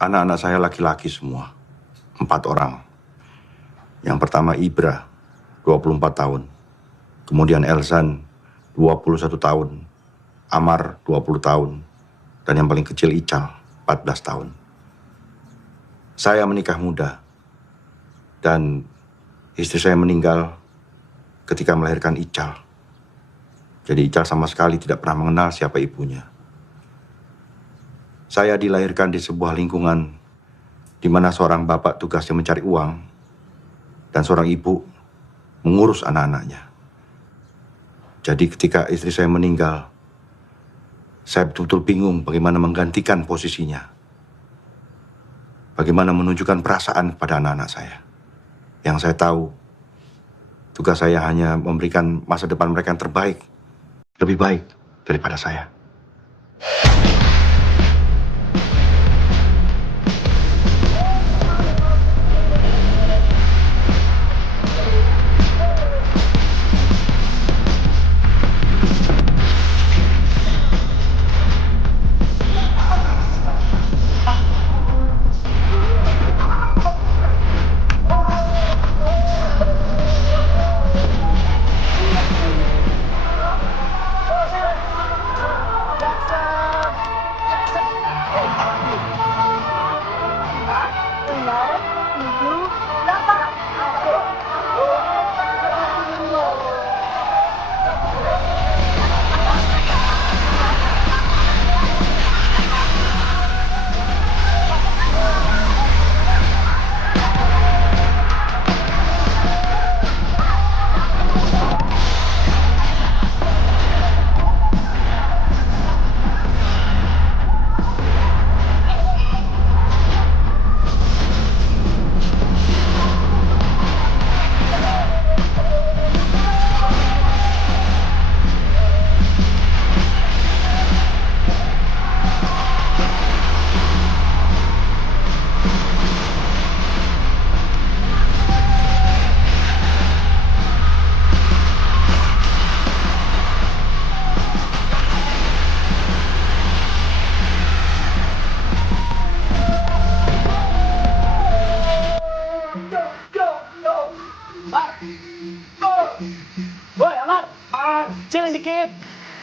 Anak-anak saya laki-laki semua. 4 orang. Yang pertama Ibra, 24 tahun. Kemudian Elsan, 21 tahun. Amar, 20 tahun. Dan yang paling kecil Ical, 14 tahun. Saya menikah muda. Dan istri saya meninggal ketika melahirkan Ical. Jadi Ical sama sekali tidak pernah mengenal siapa ibunya. Saya dilahirkan di sebuah lingkungan di mana seorang bapak tugasnya mencari uang dan seorang ibu mengurus anak-anaknya. Jadi ketika istri saya meninggal, saya betul-betul bingung bagaimana menggantikan posisinya. Bagaimana menunjukkan perasaan kepada anak-anak saya. Yang saya tahu, tugas saya hanya memberikan masa depan mereka yang terbaik. Lebih baik daripada saya.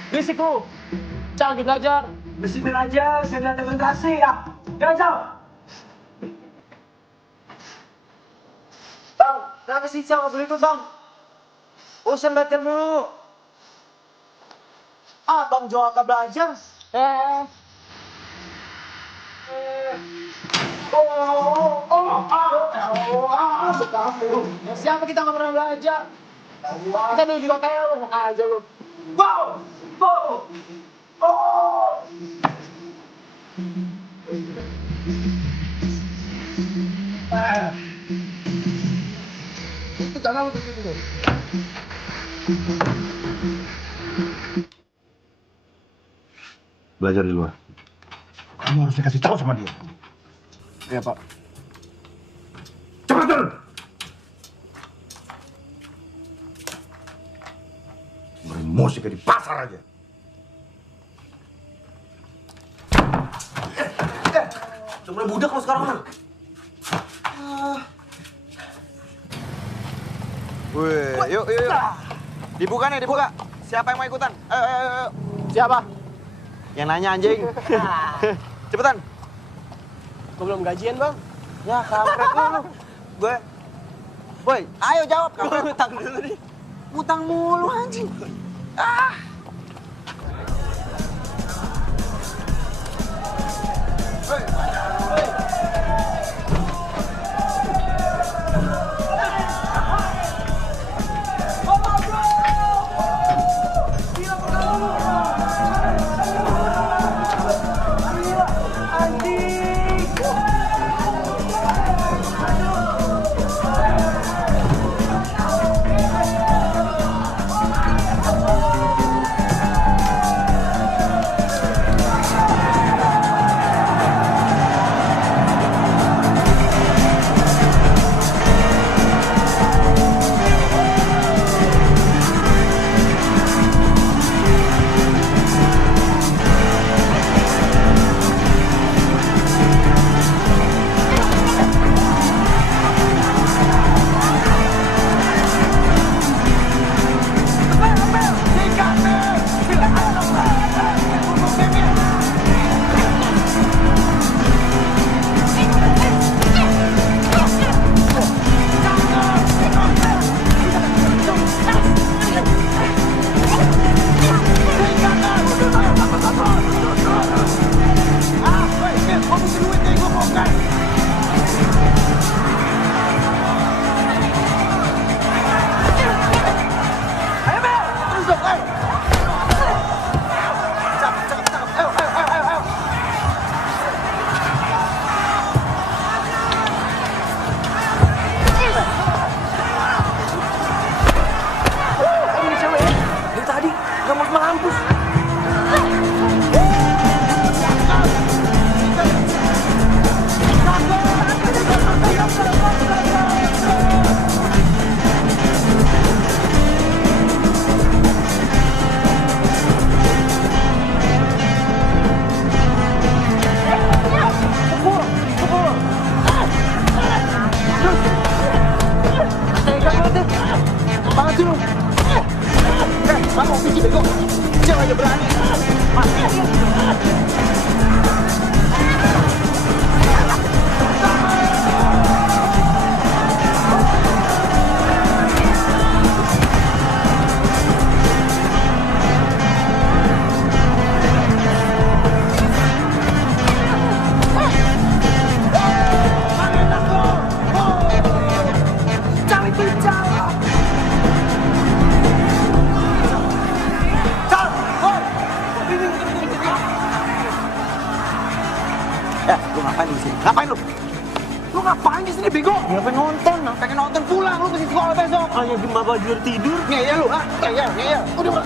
Berisik lu. Cal, lagi belajar. Bersihin aja, saya lihat demonstrasi ya. Jangan, Cal. Bang, kenapa sih Cal nggak boleh ikut, Bang? Urusan latihan dulu. Bang Jo akan belajar. Siapa kita nggak pernah belajar? Kita dulu juga kayak lu, aja lu. Wow! Oh! Oh! Itu jangan lu begitu. Belajar di luar. Kamu harus dikasih tahu sama dia. Iya, Pak. Cepat turun! Emosi kayak di pasar aja. Udah mulai budak lo sekarang, Bang. Wih, yuk. Dibuka nih, dibuka. Siapa yang mau ikutan? Ayo. Siapa? Yang nanya anjing. Cepetan. Gue belum gajian, Bang. Ya, kampret lu. Gue. Boy, ayo jawab, kampret. Utang dulu nih. Utang mulu anjing. nih, gue bongkar. Ayo, Bel! Terus dong, ayo! Cakep. Ayo. Ini cewek ya? Dari tadi, nggak mau mampus. Mau bikin bego, cewek aja berani. Lu ngapain di sini? Ngapain lu? Lu ngapain di sini, bego? Ya pengen nonton. Pengen nonton pulang, lu mesti sekolah besok. Hanya di bapak jujur tidur. Ngeyel lu, ha? Ngeyel. Udah, Pak.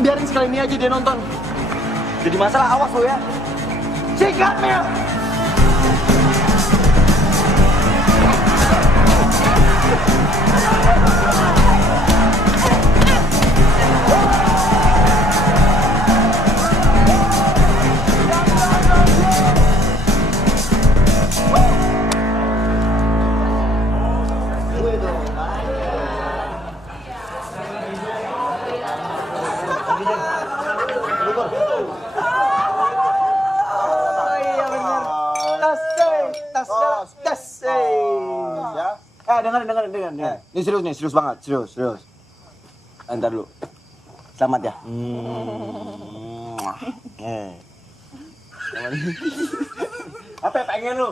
Biarin sekali ini aja dia nonton. Jadi masalah, awas lu ya. Sikat, Mil! Tas. Ya. Dengerin. Ini serius banget, serius. Entar dulu. Selamat ya. Apa pengen lu?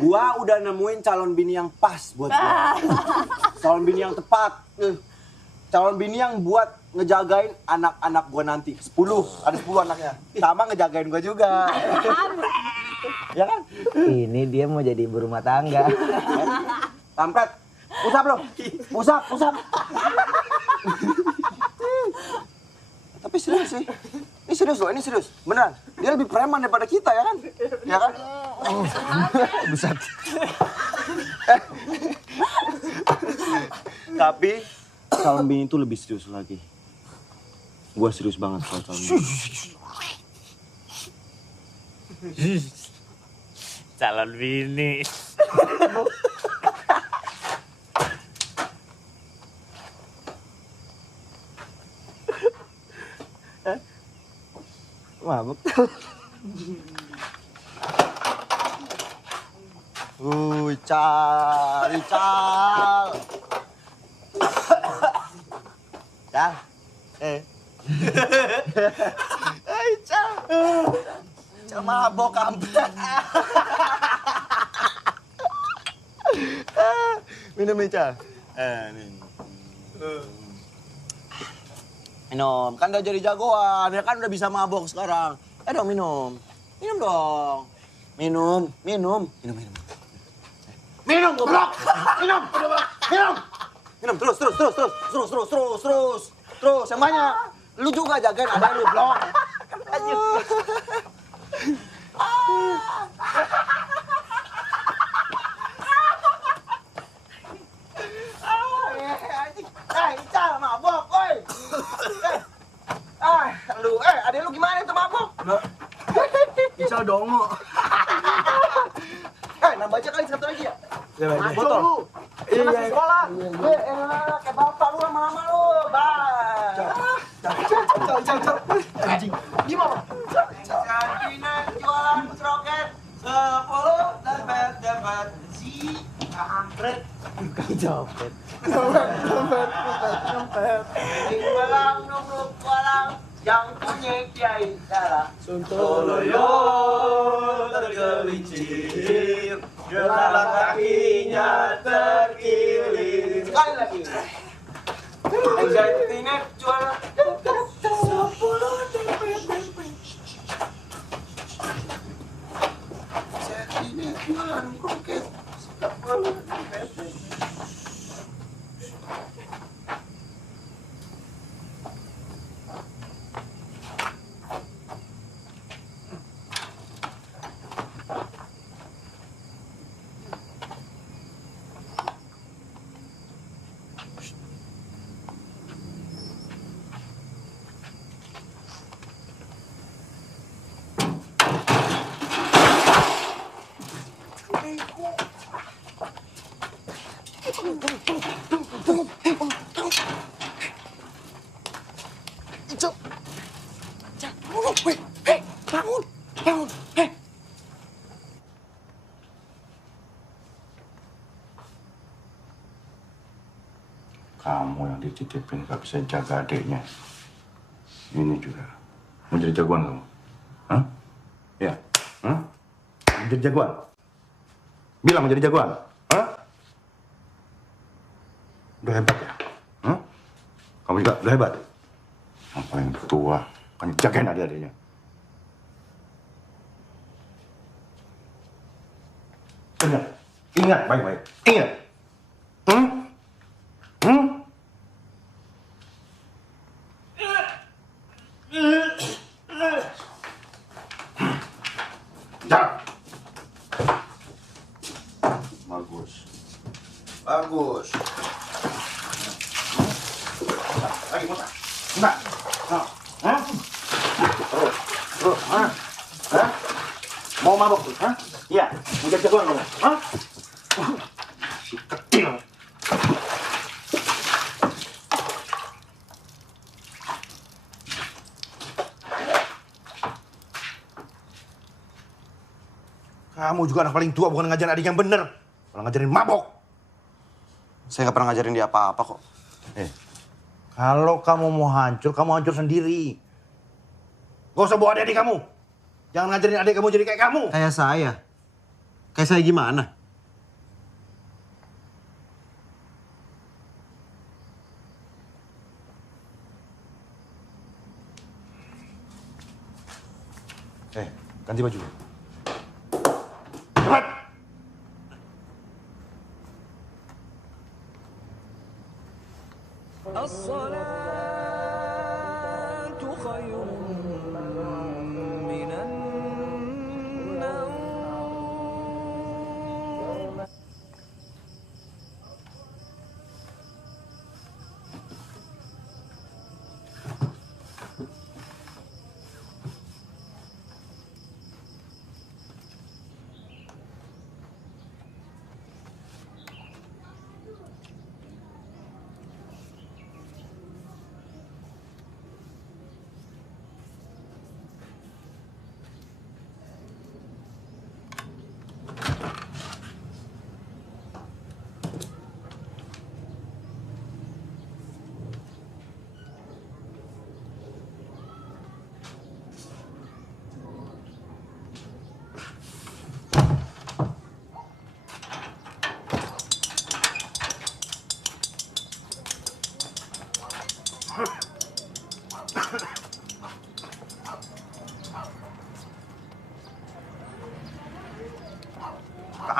Gua udah nemuin calon bini yang pas buat gua. Calon bini yang tepat. Calon bini yang buat ngejagain anak-anak gua nanti. 10, ada 10 anaknya. Sama ngejagain gua juga. Ya kan? Ini dia mau jadi ibu rumah tangga. Kampret. Usap lo. Usap. Tapi serius sih. Ini serius. Beneran. Dia lebih preman daripada kita, ya kan? Ya kan? Buset. Tapi calon bini itu lebih serius lagi. Gua serius banget soal calon bini. Calon bini. Mabuk. Cal. Cal. Cal. Cal mabok kampret. Minum nih, Cal. Minum, kan udah jadi jagoan, ya kan udah bisa mabok sekarang. Dong minum. Minum dong. Minum. Minum, goblok. Minum terus. Terus, yang banyak. Lu juga jagain ada lu, blok. Ical, mabok, oi. Adek lu gimana itu mabok? Ical dongo. Nambah aja kali satu lagi ya? Botol lu. Iya, masih sekolah. Kayak bapak lu lama-lama lu. Anjing. Gimana? Cantinan jualan seroket 10 dapat si kampret. Bukan copet. Walang. yang punya kiai darah Sontoloyo tergelincir, gelang kakinya terkilir. Sekali lagi. Anxiety net juara 10 DP. Anxiety net juara kroket 10 DP. Kamu yang dititipin gak bisa jaga adiknya. Ini juga. Mau jadi jagoan kamu? Hah? Ya? Hah? Mau jadi jagoan? Bilang mau jadi jagoan? Hah? Udah hebat ya? Hah? Kamu juga udah hebat? Yang paling tua, kan jagain adik-adiknya. Ingat baik-baik. Ingat. Bagus. Bagus. Lagi muntah. Muntah. Hah? Terus. Hah? Hah? Mau mabok tuh? Hah? Iya. Mau jadi jagoan kamu? Hah? Si kecil. Kamu juga anak paling tua, bukan ngajarin adik yang bener. Malah ngajarin mabok. Saya nggak pernah ngajarin dia apa-apa kok. Kalau kamu mau hancur, kamu hancur sendiri. Gak usah bawa adik-adik kamu. Jangan ngajarin adik kamu jadi kayak kamu. Kayak saya? Kayak saya gimana? Ganti baju. Cepat! الصلاة خير من النوم.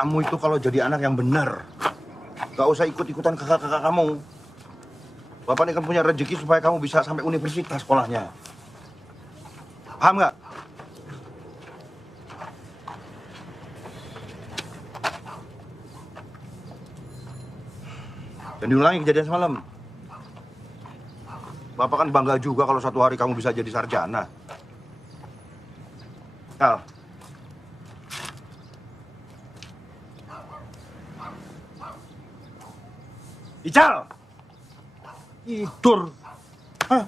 Kamu itu kalau jadi anak yang benar, gak usah ikut-ikutan kakak-kakak kamu. Bapak ini kan punya rezeki supaya kamu bisa sampai universitas sekolahnya. Paham nggak? Dan diulangi kejadian semalam. Bapak kan bangga juga kalau suatu hari kamu bisa jadi sarjana. Kal. Ical! Tidur. Hah?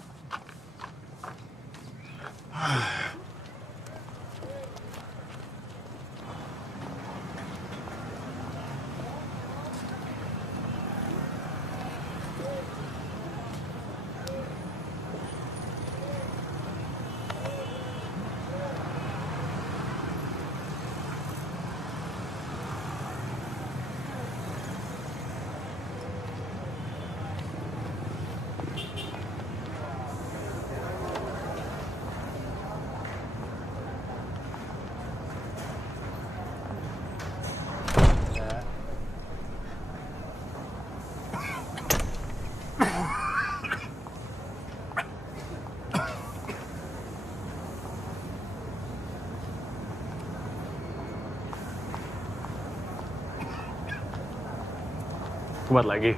Kuat lagi.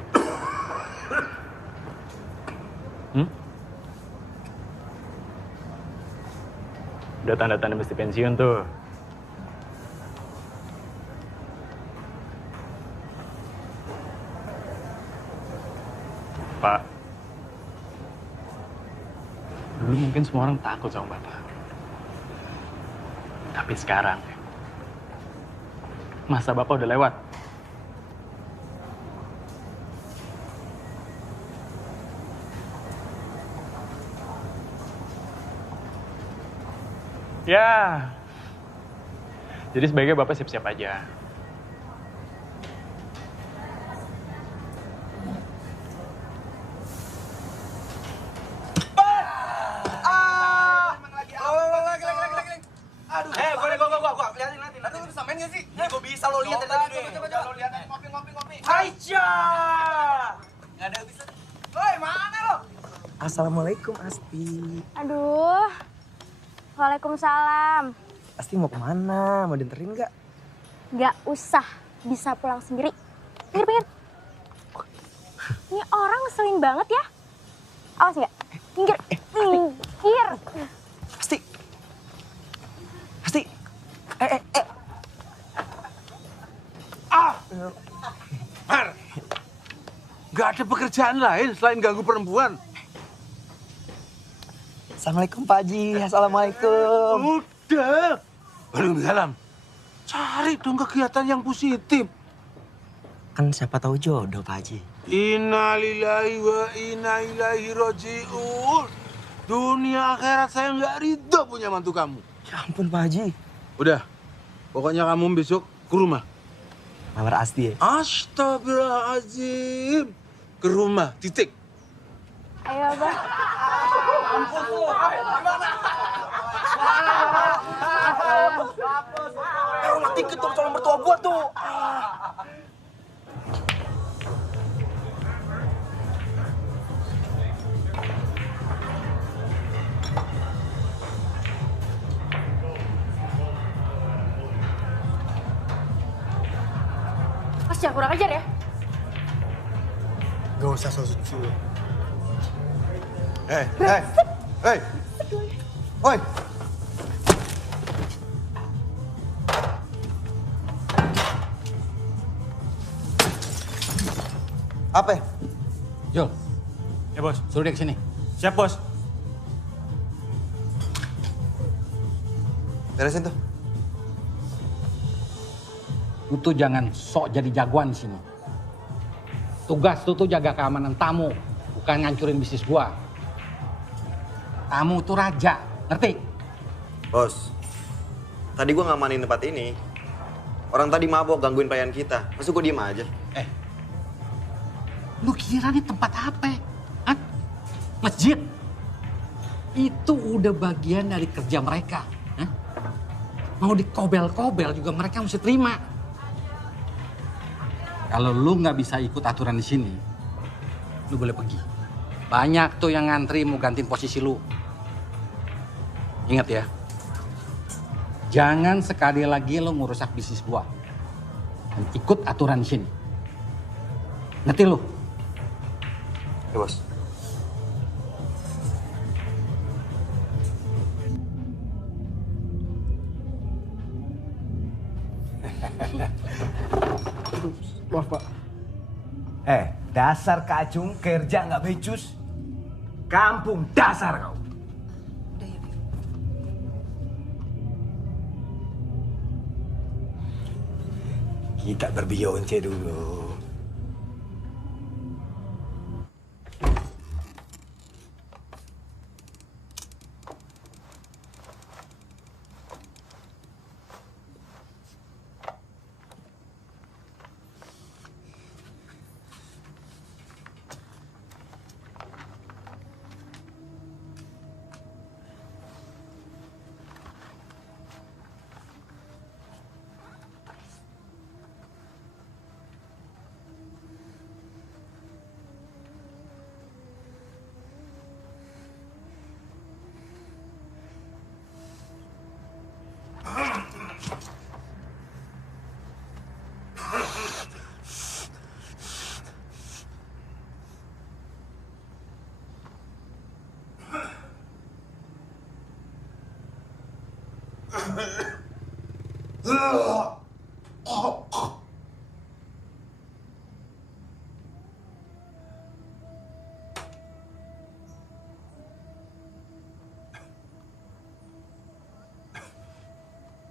Udah tanda-tanda mesti pensiun tuh. Pak, dulu mungkin semua orang takut sama Bapak. Tapi sekarang, masa Bapak udah lewat. Ya, jadi sebaiknya Bapak siap-siap aja. Assalamualaikum Asti. Aduh. Waalaikumsalam. Asti mau kemana? Mau dianterin nggak? Nggak usah, bisa pulang sendiri. Pinggir. Ini orang ngeselin banget ya. Awas nggak? Pinggir. Pinggir. Asti. Asti. Mar, nggak ada pekerjaan lain selain ganggu perempuan. Assalamualaikum Pak Haji. Assalamualaikum. Udah. Waalaikumsalam. Cari dong kegiatan yang positif. Kan siapa tahu jodoh Pak Haji. Innalillahi wa inna ilaihi roji'un. Dunia akhirat saya nggak ridho punya mantu kamu. Ya ampun Pak Haji. Udah, pokoknya kamu besok ke rumah. Lamar Asti ya? Astagfirullahaladzim. Ke rumah, titik. Ayo, Bang. Ulah dikit dong calon mertua gua tuh. Mas, jangan kurang ajar ya. Gak usah so-so. Hei. Oi. Apa? Yo. Ya bos. Suruh dia ke sini. Siap bos. Beresin tuh. Lu tuh jangan sok jadi jagoan di sini. Tugas lu tuh jaga keamanan tamu, bukan ngancurin bisnis gua. Tamu tuh raja, ngerti? Bos, tadi gua ngamanin tempat ini. Orang tadi mabok gangguin pelayan kita. Masa gua diem aja? Lu kira ini tempat apa? Hah? Masjid? Itu udah bagian dari kerja mereka. Hah? Mau dikobel-kobel juga mereka mesti terima. Kalau lu nggak bisa ikut aturan di sini, lu boleh pergi. Banyak tuh yang ngantri mau gantiin posisi lu. Ingat ya, jangan sekali lagi lu ngerusak bisnis gua. Dan ikut aturan di sini. Ngerti lu? Ya bos. Maaf, Pak. Dasar kacung kerja nggak becus. Kampung dasar kau. Kita berbionce dulu.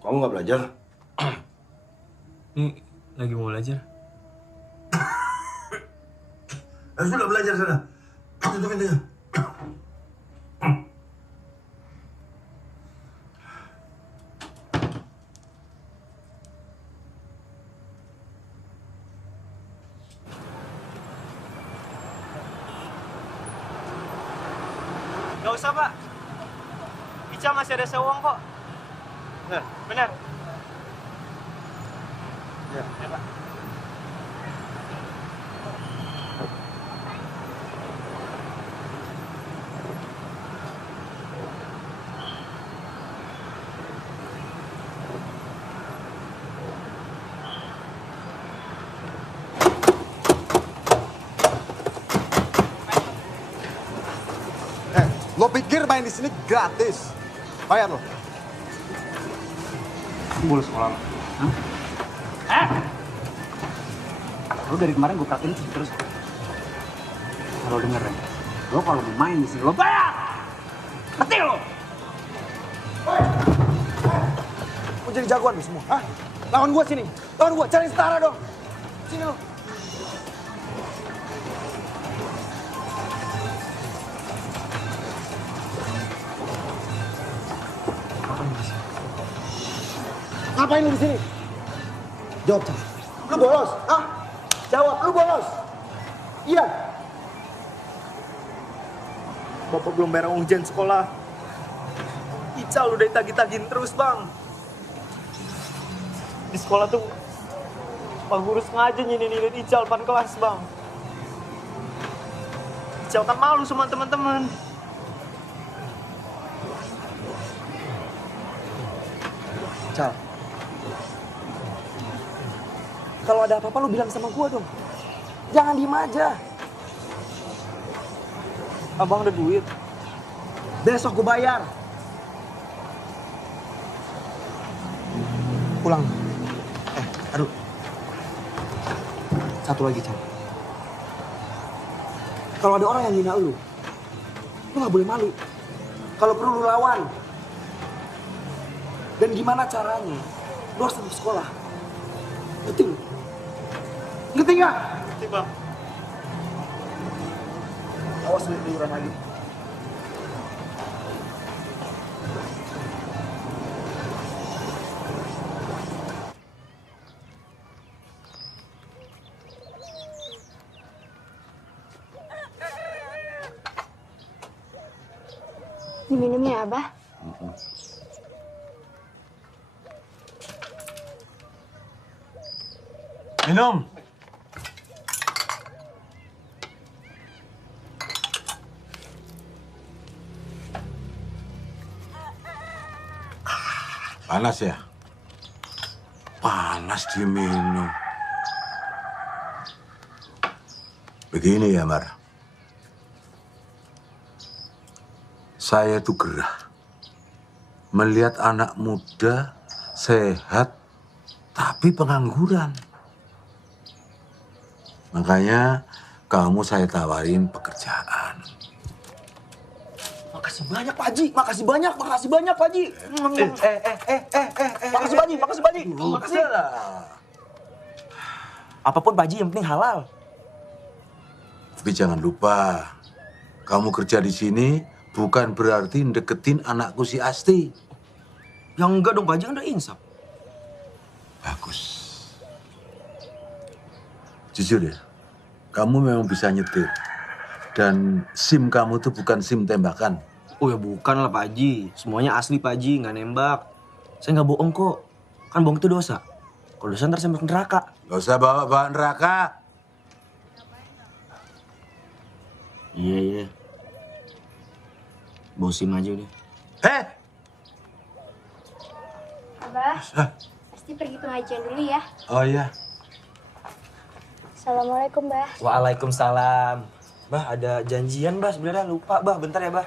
Kamu nggak belajar? Nih, lagi mau belajar. Sudah belajar sana. Tutup pintunya. Gak usah, Pak. Ica masih ada sewong kok. Benar. Ya, Pak. Lo pikir main di sini gratis? Bayar lo. Boleh sekolah lo. Lo dari kemarin gue perhatiin terus. Kalau denger ya, lo kalau mau main di sini lo bayar. Ngerti lo? Lo jadi jagoan lo semua, hah? Lawan gua sini. Lawan gua, cari setara dong. Sini lo. Ngapain lu di sini? Jawab, Cak. Lu bolos, ah? Jawab, lu bolos. Iya. Bapak belum bayar ujian sekolah. Ica udah ditagih-tagihin terus, Bang. Di sekolah tuh Pak Guru sengaja nyinir Ica depan kelas, Bang. Ica kan malu sama teman-teman. Cal. Kalau ada apa-apa lu bilang sama gua dong. Jangan diem aja. Abang ada duit. Besok gua bayar. Pulang. Aduh. Satu lagi, Cal. Kalau ada orang yang hina lu gak boleh malu. Kalau perlu lu lawan. Dan gimana caranya? Lu harus tetap sekolah. Ngerti lu? Ngerti nggak? Ngerti, Bang. Awas lu liuran lagi. Diminum ya, Abah? Minum. Panas ya? Panas diminum. Begini ya, Mar. Saya tuh gerah melihat anak muda sehat tapi pengangguran. Makanya kamu saya tawarin pekerjaan. Makasih banyak, Pak Haji. Makasih banyak, Pak Haji. Makasih banyak, makasih banyak. Makasih. Apapun Pak Haji, yang penting halal. Tapi jangan lupa, kamu kerja di sini bukan berarti deketin anakku si Asti. Ya enggak dong, Pak Haji, kan udah insaf. Bagus. Jujur ya, kamu memang bisa nyetir. Dan SIM kamu tuh bukan SIM tembakan. Oh ya bukan lah Pak Haji. Semuanya asli Pak Haji, nggak nembak. Saya nggak bohong kok. Kan bohong itu dosa. Kalau dosa ntar saya masuk neraka. Gak usah bawa-bawa neraka. Iya. Bawa SIM aja udah. Abah, pasti pergi pengajian dulu ya. Oh iya. Assalamualaikum, Bah. Waalaikumsalam. Bah, ada janjian, Bah. Sebenarnya lupa, Bah. Bentar ya, Bah.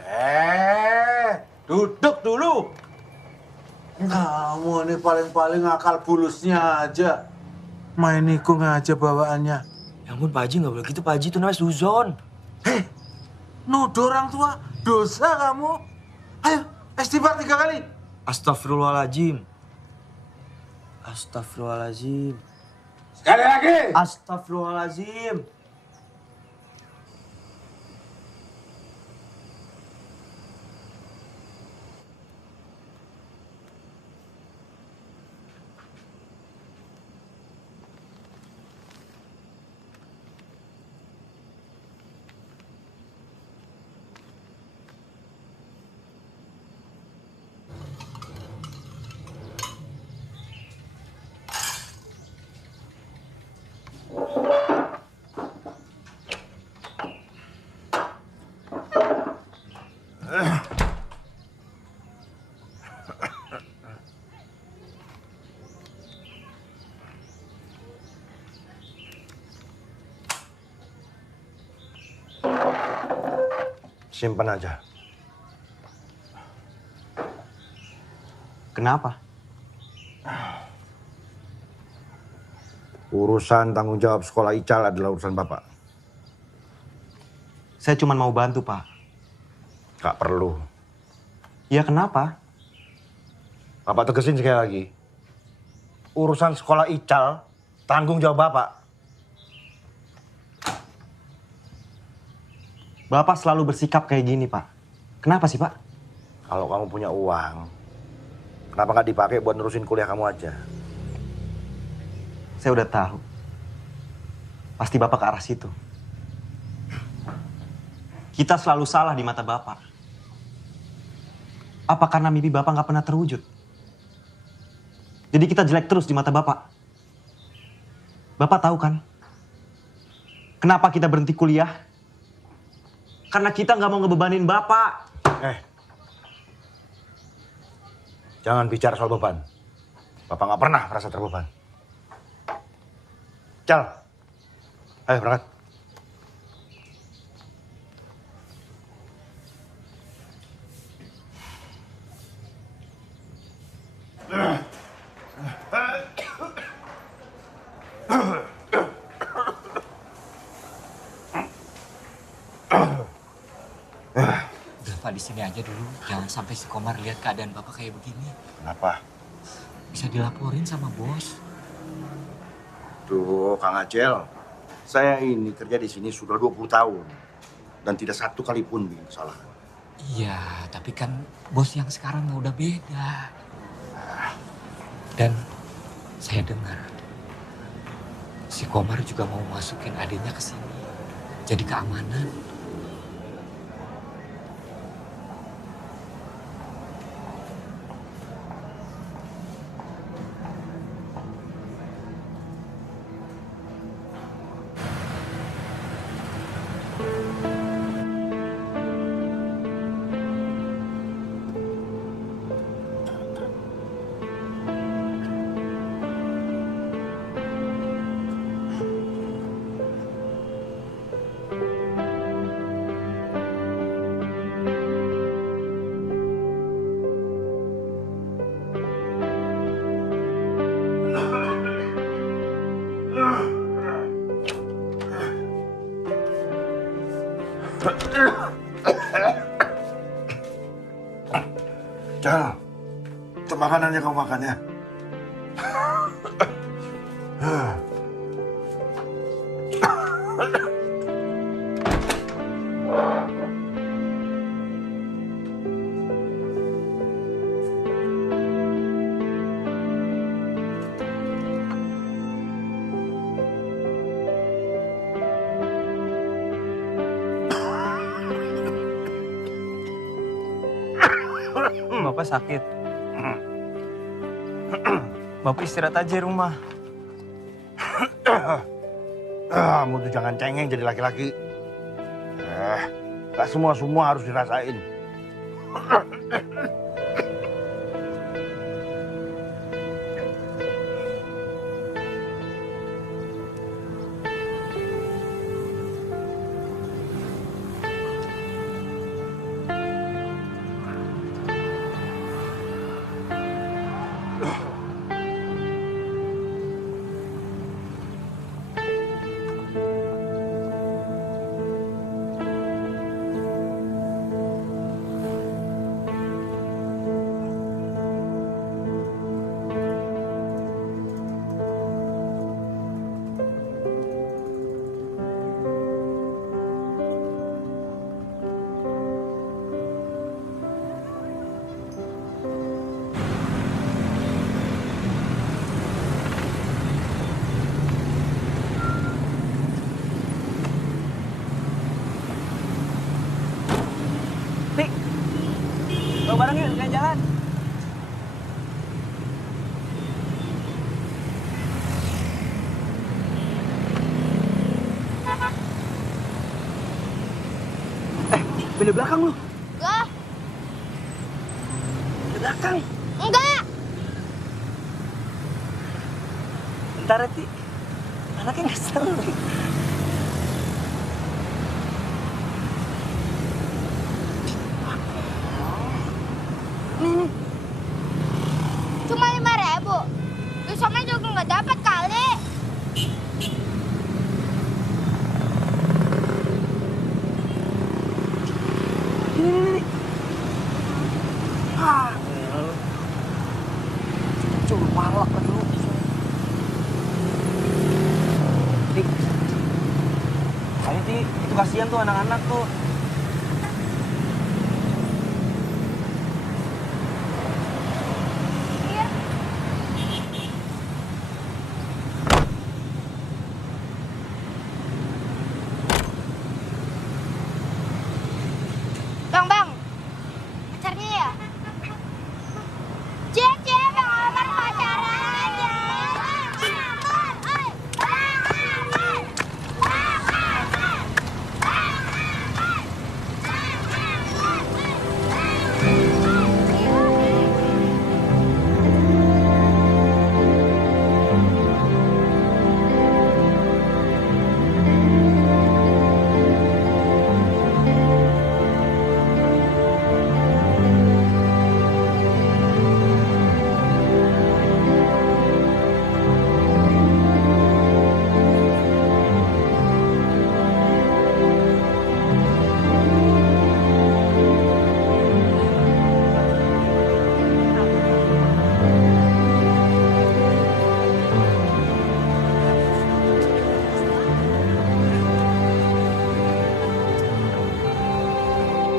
Duduk dulu. Kamu ini paling-paling akal bulusnya aja. Main nikung aja bawaannya. Ya ampun Pak Haji, nggak boleh gitu Pak Haji, itu namanya suzon. Hei, nuduh orang tua, dosa kamu. Ayo, istighfar 3 kali. Astagfirullahaladzim. Astagfirullahaladzim. Sekali lagi. Astagfirullahaladzim. Simpan aja. Kenapa? Urusan tanggung jawab sekolah Ical adalah urusan Bapak. Saya cuma mau bantu, Pak. Gak perlu. Ya kenapa? Bapak tegesin sekali lagi. Urusan sekolah Ical, tanggung jawab Bapak. Bapak selalu bersikap kayak gini, Pak. Kenapa sih, Pak? Kalau kamu punya uang, kenapa nggak dipakai buat nerusin kuliah kamu aja? Saya udah tahu. Pasti Bapak ke arah situ. Kita selalu salah di mata Bapak. Apa karena mimpi Bapak nggak pernah terwujud? Jadi kita jelek terus di mata Bapak. Bapak tahu kan? Kenapa kita berhenti kuliah? Karena kita nggak mau ngebebanin Bapak. Jangan bicara soal beban. Bapak nggak pernah merasa terbeban. Cal, ayo berangkat. Udah Pak, di sini aja dulu. Jangan sampai si Komar lihat keadaan Bapak kayak begini. Kenapa? Bisa dilaporin sama bos. Tuh, Kang Acel. Saya ini kerja di sini sudah 20 tahun. Dan tidak satu kali pun bikin kesalahan. Iya, tapi kan bos yang sekarang udah beda. Dan saya dengar si Komar juga mau masukin adiknya ke sini. Jadi keamanan. Cal, itu makanannya kamu makan ya. Bapak sakit. Bapak istirahat aja di rumah. Kamu tuh jangan cengeng jadi laki-laki. Gak semua harus dirasain. Tenda belakang lu. Enggak. Tenda belakang. Enggak. Bentar ya, Ti. Anaknya nggak seru. Nih. Cuma 5.000. Besoknya juga nggak dapat kali. Ini. Ah. Coba palak lagi lu. Ti. Ayo, Ti. Itu kasihan tuh anak-anak tuh. Iya. Bang. Pacarnya ya? Cie, Bang Omar pacaran aja.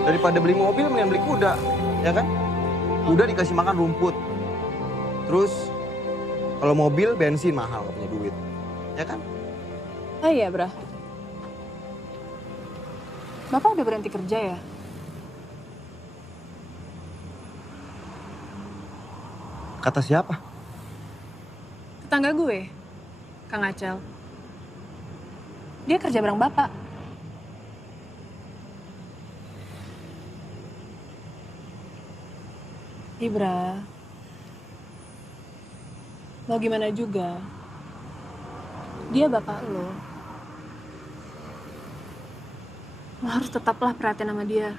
Daripada beli mobil, mending beli kuda, ya kan? Kuda dikasih makan rumput. Terus, kalau mobil, bensin mahal, gak punya duit. Ya kan? Oh iya, Bra. Bapak udah berhenti kerja ya? Kata siapa? Tetangga gue, Kang Acel. Dia kerja bareng Bapak. Ibra, mau gimana juga, dia bapak lo. Lo harus tetaplah perhatian sama dia.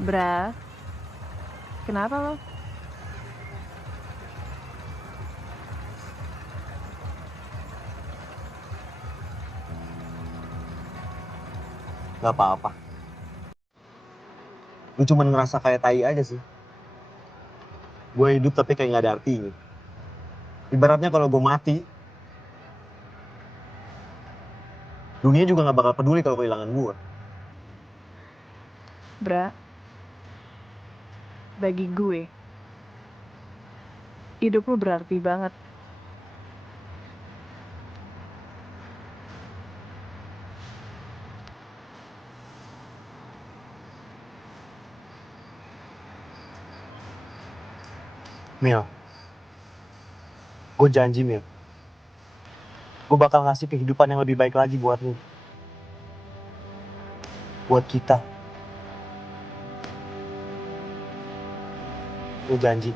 Bra, kenapa lo? Gak apa-apa. Gue cuma ngerasa kayak tai aja sih. Gue hidup tapi kayak gak ada artinya. Ibaratnya kalau gue mati, dunia juga gak bakal peduli kalau kehilangan gue. Bra, bagi gue, hidup lu berarti banget. Mil, gue janji Mil, gue bakal ngasih kehidupan yang lebih baik lagi buat lu. Buat kita. Gue janji.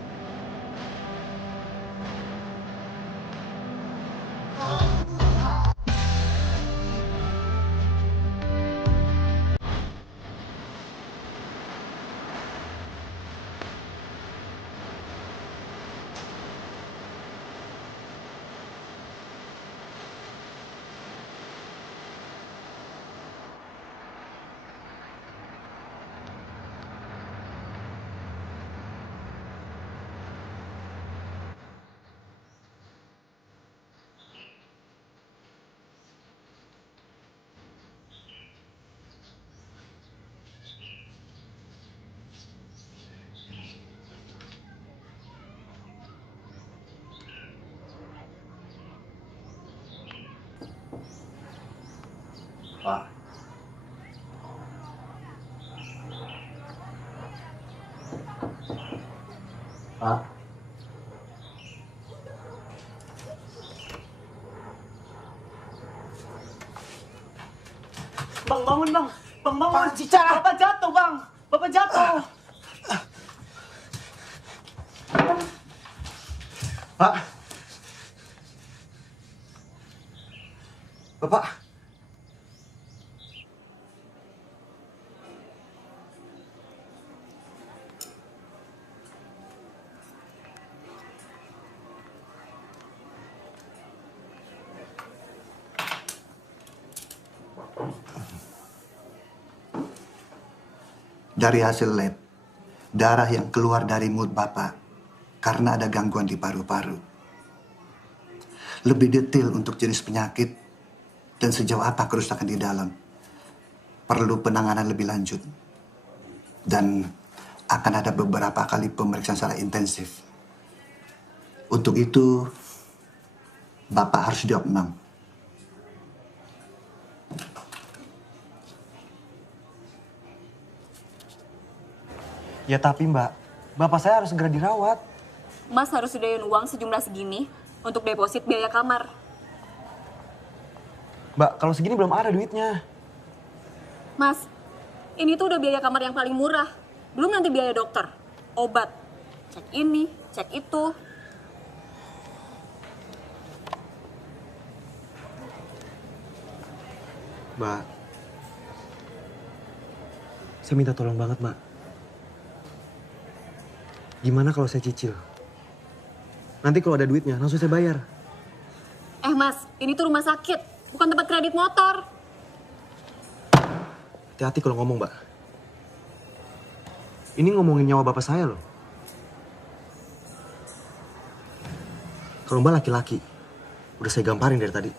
Pak. Pak. Bang, bangun bang. Bang, bangun. Cica. Bapak jatuh bang. Bapak jatuh. Pak. Bapak. Dari hasil lab, darah yang keluar dari mulut Bapak karena ada gangguan di paru-paru. Lebih detail untuk jenis penyakit dan sejauh apa kerusakan di dalam perlu penanganan lebih lanjut. Dan akan ada beberapa kali pemeriksaan secara intensif. Untuk itu, Bapak harus diopnam. Ya tapi mbak, bapak saya harus segera dirawat. Mas harus sediain uang sejumlah segini untuk deposit biaya kamar. Mbak, kalau segini belum ada duitnya. Mas, ini tuh udah biaya kamar yang paling murah. Belum nanti biaya dokter, obat, cek ini, cek itu. Mbak, saya minta tolong banget, Mbak. Gimana kalau saya cicil? Nanti kalau ada duitnya, langsung saya bayar. Mas, ini tuh rumah sakit, bukan tempat kredit motor. Hati-hati kalau ngomong, Mbak. Ini ngomongin nyawa bapak saya loh. Kalau Mbak laki-laki, udah saya gamparin dari tadi.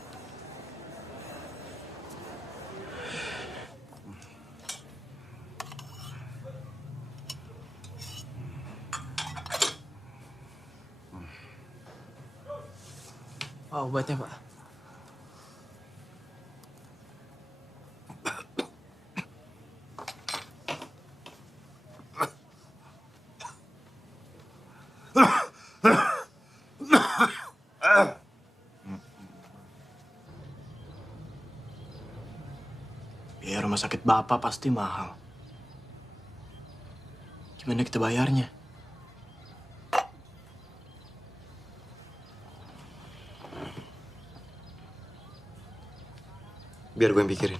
Oh, obatnya, Pak. Biaya rumah sakit Bapak pasti mahal. Gimana kita bayarnya? Biar gue yang pikirin.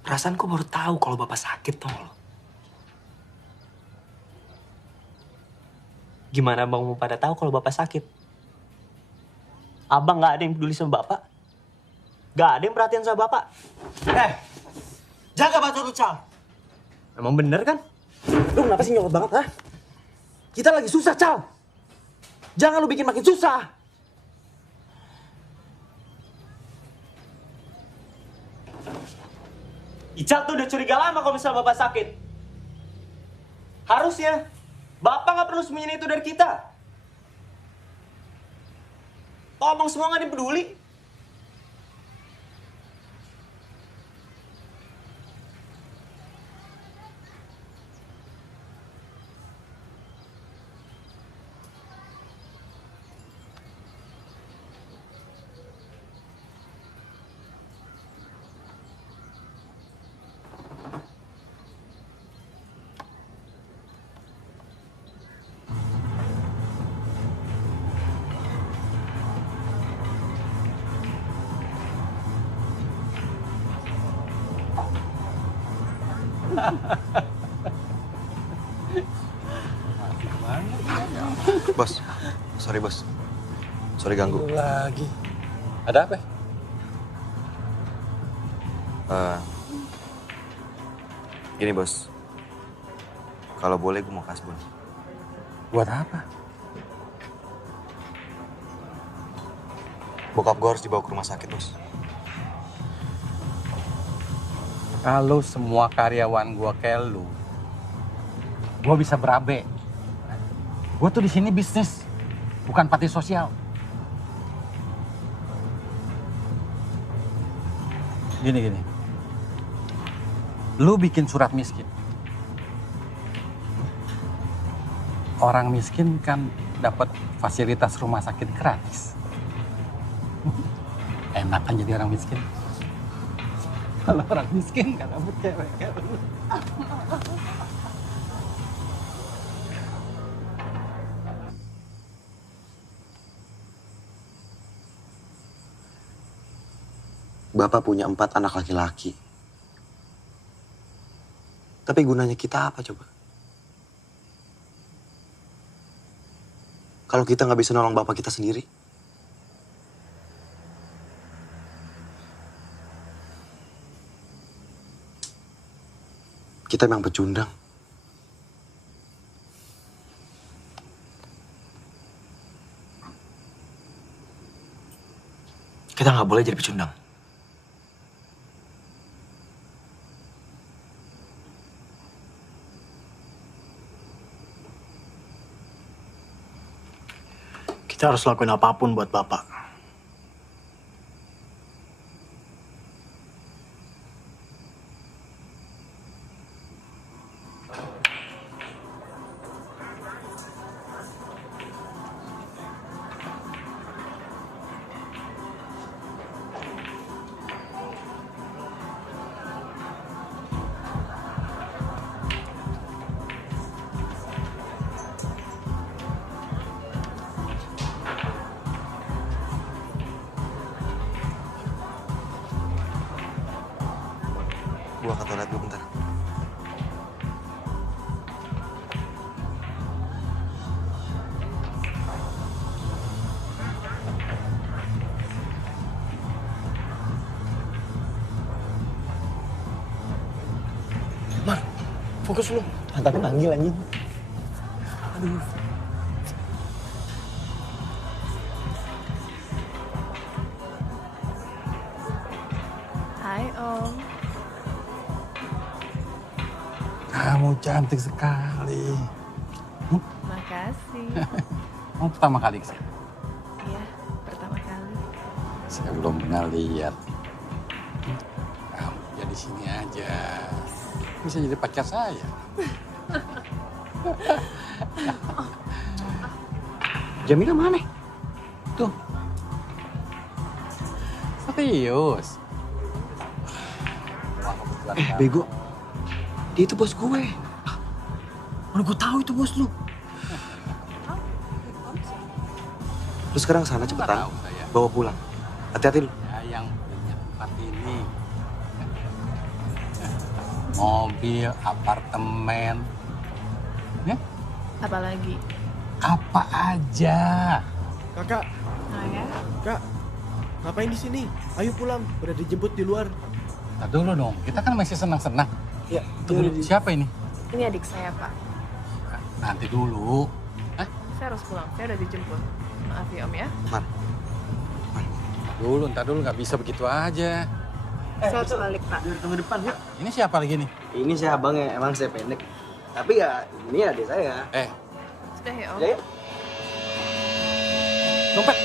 Perasaanku baru tahu kalau Bapak sakit, tau lo. Gimana Bang mau pada tahu kalau Bapak sakit? Abang nggak ada yang peduli sama Bapak? Nggak ada yang perhatian sama Bapak? Jaga batu tuh, Cal. Emang bener kan? Lu kenapa sih nyolot banget, ha? Kita lagi susah, Cal. Jangan lu bikin makin susah. Ical tuh udah curiga lama kalau misalnya Bapak sakit. Harusnya Bapak nggak perlu sembunyiin itu dari kita. Ngomong semua nggak dipeduli. Bos, sorry bos. Sorry ganggu. Lagi. Ada apa? Gini bos. Kalau boleh gue mau kasbon. Buat apa? Bokap gue harus dibawa ke rumah sakit bos. Kalau semua karyawan gua kayak lu, gua bisa berabe. Gua tuh di sini bisnis, bukan panti sosial. Gini. Lu bikin surat miskin. Orang miskin kan dapat fasilitas rumah sakit gratis. Enak kan jadi orang miskin. Kalau orang miskin gak dapet cewek kayak lu. Bapak punya 4 anak laki-laki. Tapi gunanya kita apa coba? Kalau kita nggak bisa nolong bapak kita sendiri? Kita memang pecundang. Kita nggak boleh jadi pecundang. Kita harus lakuin apapun buat Bapak. Gua ke toilet dulu bentar. Mar, fokus lu. Tapi manggil anjing. Aduh. Hai Om. Kamu cantik sekali. Makasih. Kamu pertama kali kesini? Iya, pertama kali. Saya belum pernah lihat. Kamu jadi sini aja. Bisa jadi pacar saya. Jamila mana? Tuh. Serius. Bego. Dia itu bos gue. Mana gue tahu itu bos lu. Lu sekarang sana cepetan. Bawa pulang. Hati-hati lu. Ya, yang punya tempat ini. Mobil, apartemen. Ya? Apalagi? Apa aja. Kakak. Nah ya. Kak, ngapain di sini? Ayo pulang, udah dijemput di luar. Nah, dulu dong, kita kan masih senang-senang. Ya, Tunggu, siapa ini? Ini adik saya, Pak. Nanti dulu. Saya harus pulang, saya udah dijemput. Maaf ya Om ya. Ntar dulu, nggak bisa begitu aja. Saya harus balik, Pak. Tunggu depan yuk. Ini siapa lagi nih? Ini saya abangnya, emang saya pendek. Tapi ya ini adik saya. Sudah ya Om. Ya, ya. Dompet.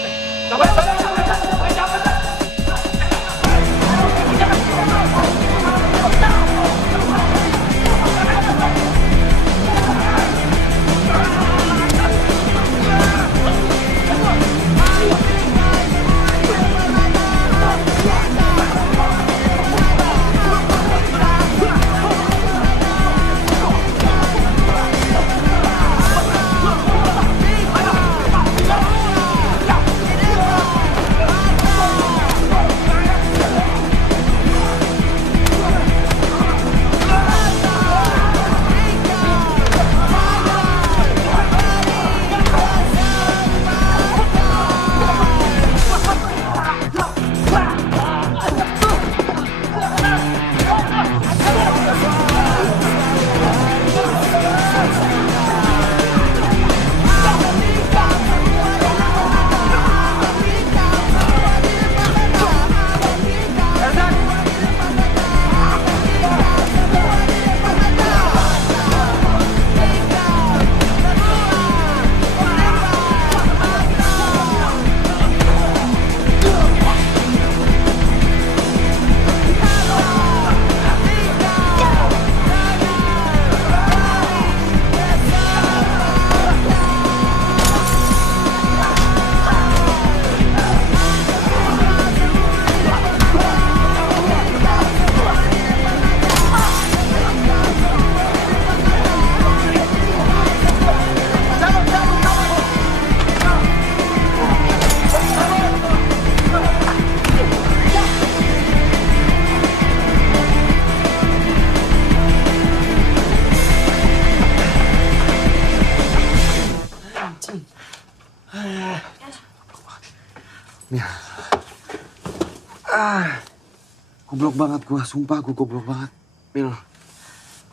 Goblok banget gua, sumpah gua goblok banget. Mil,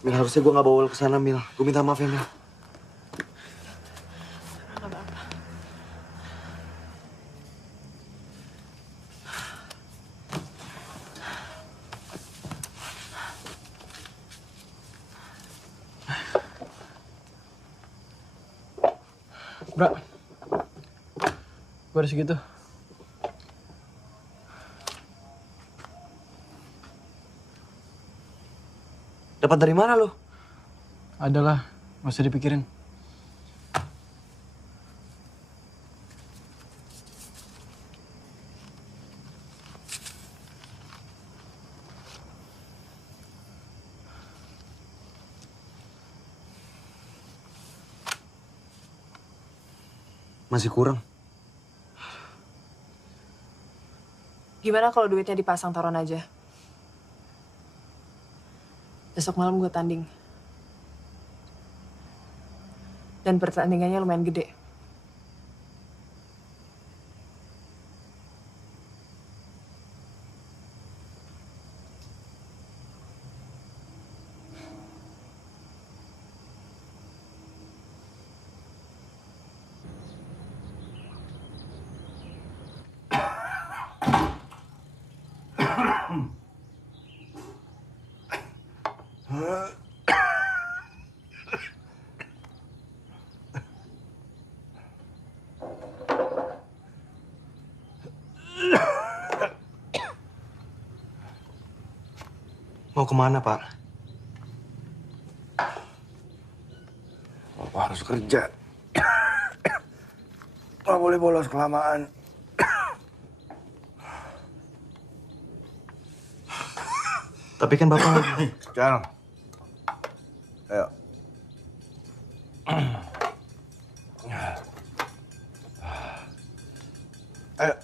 harusnya gua nggak bawa lu ke sana, Mil. Gua minta maaf ya, Mil. Bra, gue ada segitu. Dapat dari mana lo? Adalah, nggak usah dipikirin. Masih kurang. Gimana kalau duitnya dipasang taruhan aja? Besok malam gue tanding. Dan pertandingannya lumayan gede. Mau kemana, Pak? Bapak harus kerja. Nggak boleh bolos kelamaan. Tapi kan Bapak... Cal. Ayo. Ayo.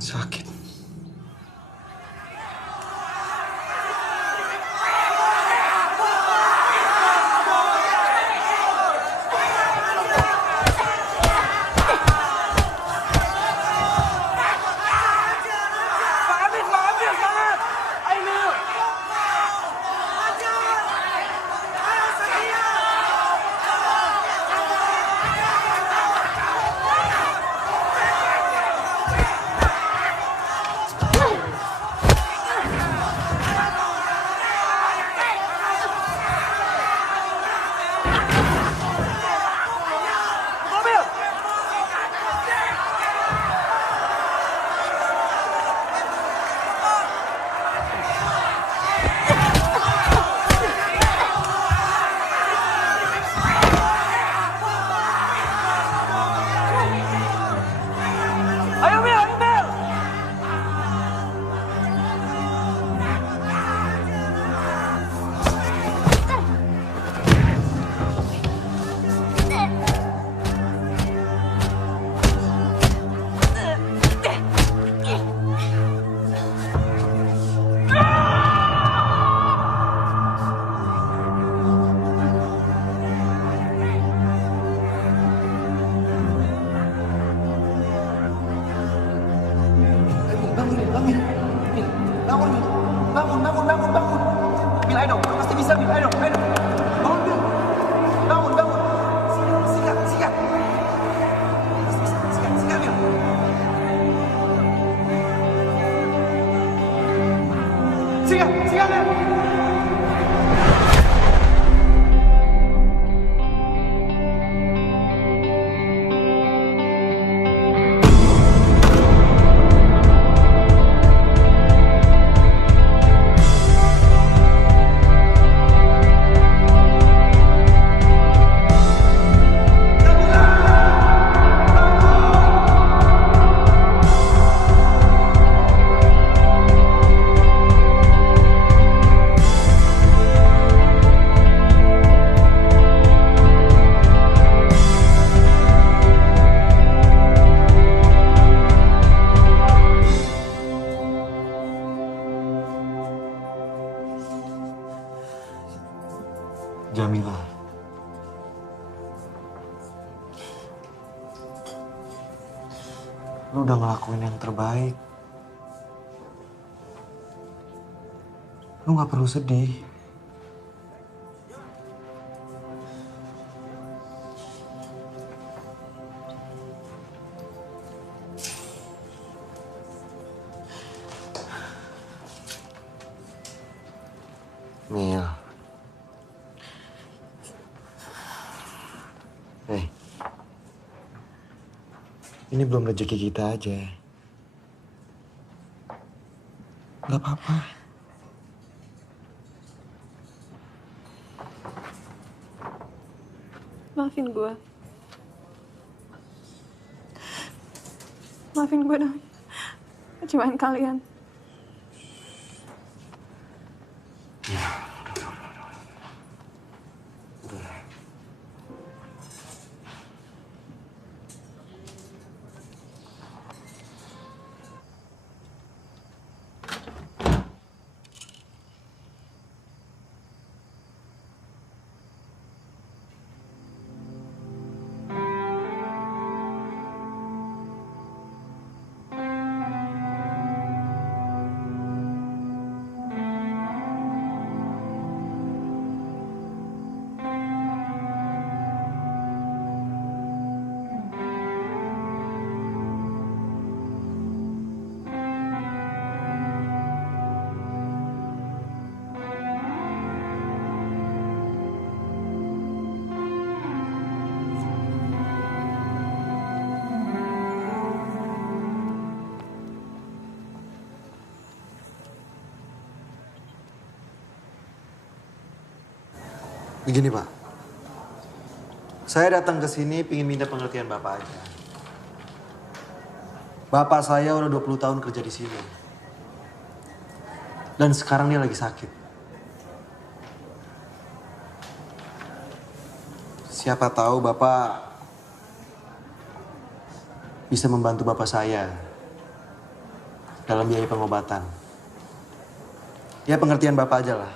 Sakit. Lu udah ngelakuin yang terbaik. Lu gak perlu sedih. Mil. Ini belum rezeki kita aja. Gak apa-apa. Maafin gue. Maafin gue dong. Kecewaan kalian. Begini Pak, saya datang ke sini ingin minta pengertian Bapak aja. Bapak saya udah 20 tahun kerja di sini. Dan sekarang dia lagi sakit. Siapa tahu Bapak bisa membantu Bapak saya dalam biaya pengobatan. Ya pengertian Bapak aja lah.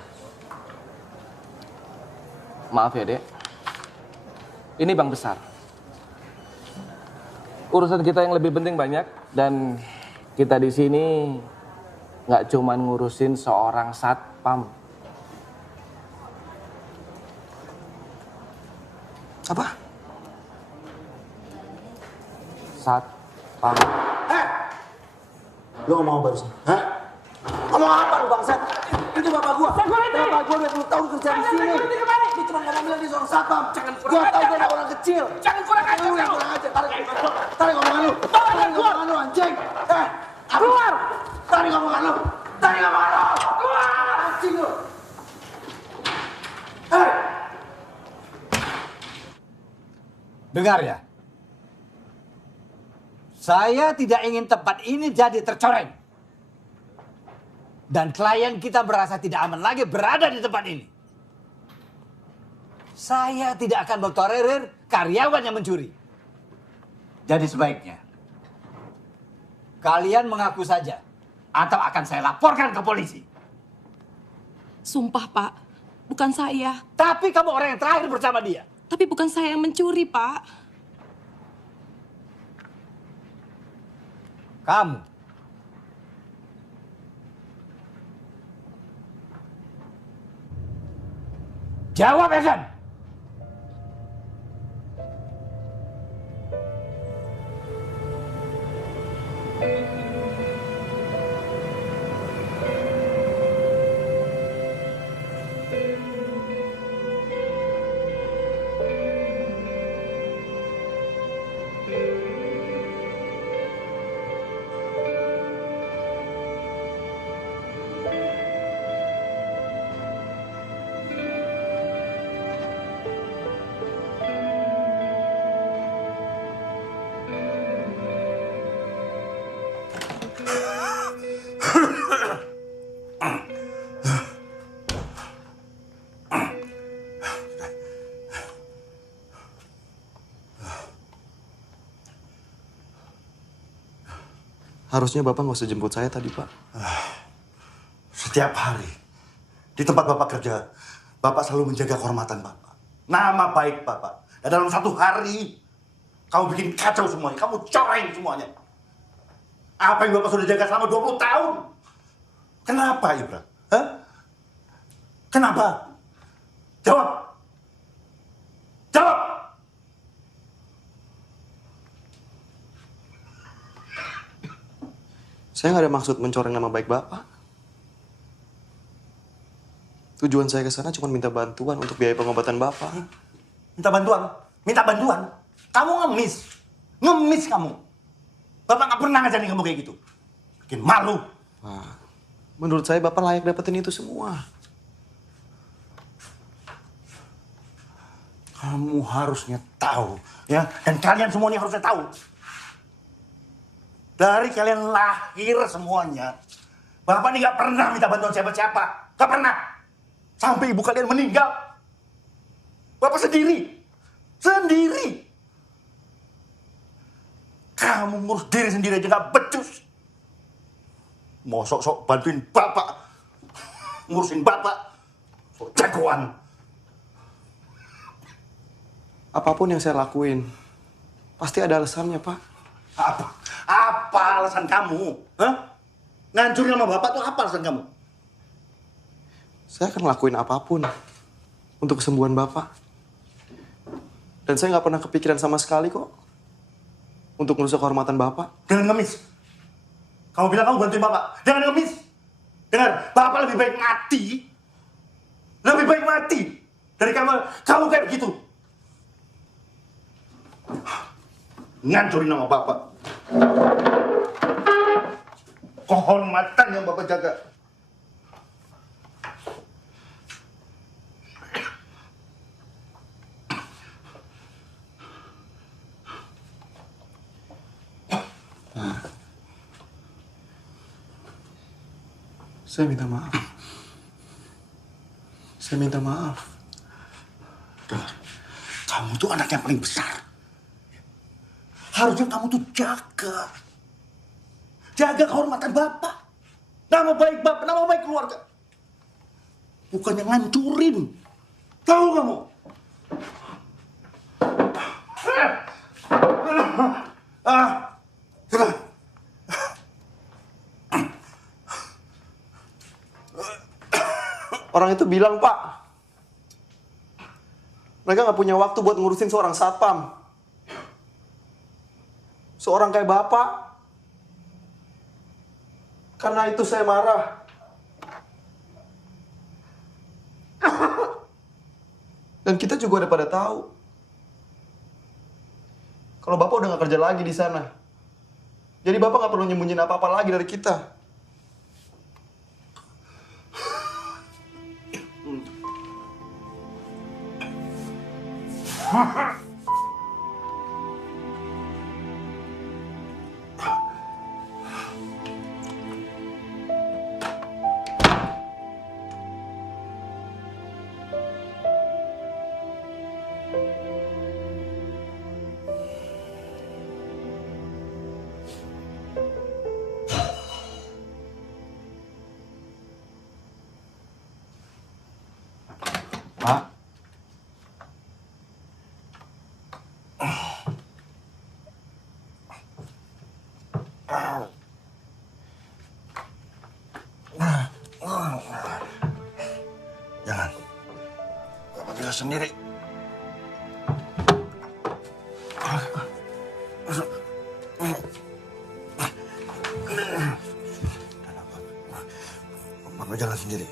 Maaf ya, Dek. Ini bank besar. Urusan kita yang lebih penting banyak dan kita di sini nggak cuma ngurusin seorang satpam. Apa? Satpam. Lu ngomong apa barusan? Hah? Ngomong apa lu bangsat? Itu bapak gua. Bapak gua 20 tahun kerja di sini. Lu cuma ngomong bilang dia seorang satpam. Gua tahu dia anak orang kecil. Jangan kurang ajar. Lu yang kurang ajar. Tarik omongan lu. Tarik omongan lu anjing. Keluar. Tarik omongan lu. Tarik omongan lu. Keluar. Anjing lu. Dengar ya. Saya tidak ingin tempat ini jadi tercoreng. Dan klien kita merasa tidak aman lagi berada di tempat ini. Saya tidak akan bertolerir karyawan yang mencuri. Jadi sebaiknya kalian mengaku saja atau akan saya laporkan ke polisi. Sumpah, Pak. Bukan saya. Tapi kamu orang yang terakhir bersama dia. Tapi bukan saya yang mencuri, Pak. Kamu. Jawab, Egan. Harusnya Bapak nggak usah jemput saya tadi, Pak. Setiap hari, di tempat Bapak kerja, Bapak selalu menjaga kehormatan Bapak. Nama baik Bapak. Dan dalam satu hari, kamu bikin kacau semuanya. Kamu coreng semuanya. Apa yang Bapak sudah jaga selama 20 tahun? Kenapa, Ibra? Hah? Kenapa? Jawab! Jawab! Saya nggak ada maksud mencoreng nama baik Bapak. Tujuan saya ke sana cuma minta bantuan untuk biaya pengobatan Bapak. Minta bantuan? Minta bantuan? Kamu ngemis. Ngemis kamu. Bapak nggak pernah ngajarin kamu kayak gitu. Bikin malu. Nah, menurut saya Bapak layak dapetin itu semua. Kamu harusnya tahu, ya. Dan kalian semuanya harusnya tahu. Dari kalian lahir semuanya, Bapak ini nggak pernah minta bantuan siapa-siapa. Nggak pernah. Sampai ibu kalian meninggal. Bapak sendiri. Sendiri. Kamu ngurus diri sendiri aja nggak becus. Mau sok-sok bantuin Bapak. Ngurusin Bapak. Sok jagoan. Apapun yang saya lakuin, pasti ada alasannya, Pak. Apa? Apa alasan kamu? Hah? Ngancurin nama Bapak tuh apa alasan kamu? Saya akan lakuin apapun untuk kesembuhan Bapak. Dan saya nggak pernah kepikiran sama sekali kok untuk merusak kehormatan Bapak. Jangan ngemis. Kamu bilang kamu bantuin Bapak. Jangan ngemis. Dengar, Bapak lebih baik mati. Lebih baik mati dari kamu kayak begitu. Ngancurin nama Bapak. Kehormatan yang Bapak jaga. Saya minta maaf. Saya minta maaf. Dengar, kamu tuh anak yang paling besar. Harusnya kamu tuh jaga. Jaga kehormatan Bapak. Nama baik Bapak, nama baik keluarga. Bukannya ngancurin. Tahu kamu? Sudah. Orang itu bilang, Pak, mereka nggak punya waktu buat ngurusin seorang satpam. Seorang kayak Bapak. Karena itu saya marah. Dan kita juga udah pada tahu kalau Bapak udah nggak kerja lagi di sana. Jadi Bapak nggak perlu nyembunyiin apa-apa lagi dari kita. Pak. Jangan. Bapak bisa sendiri. Bapak jalan sendiri.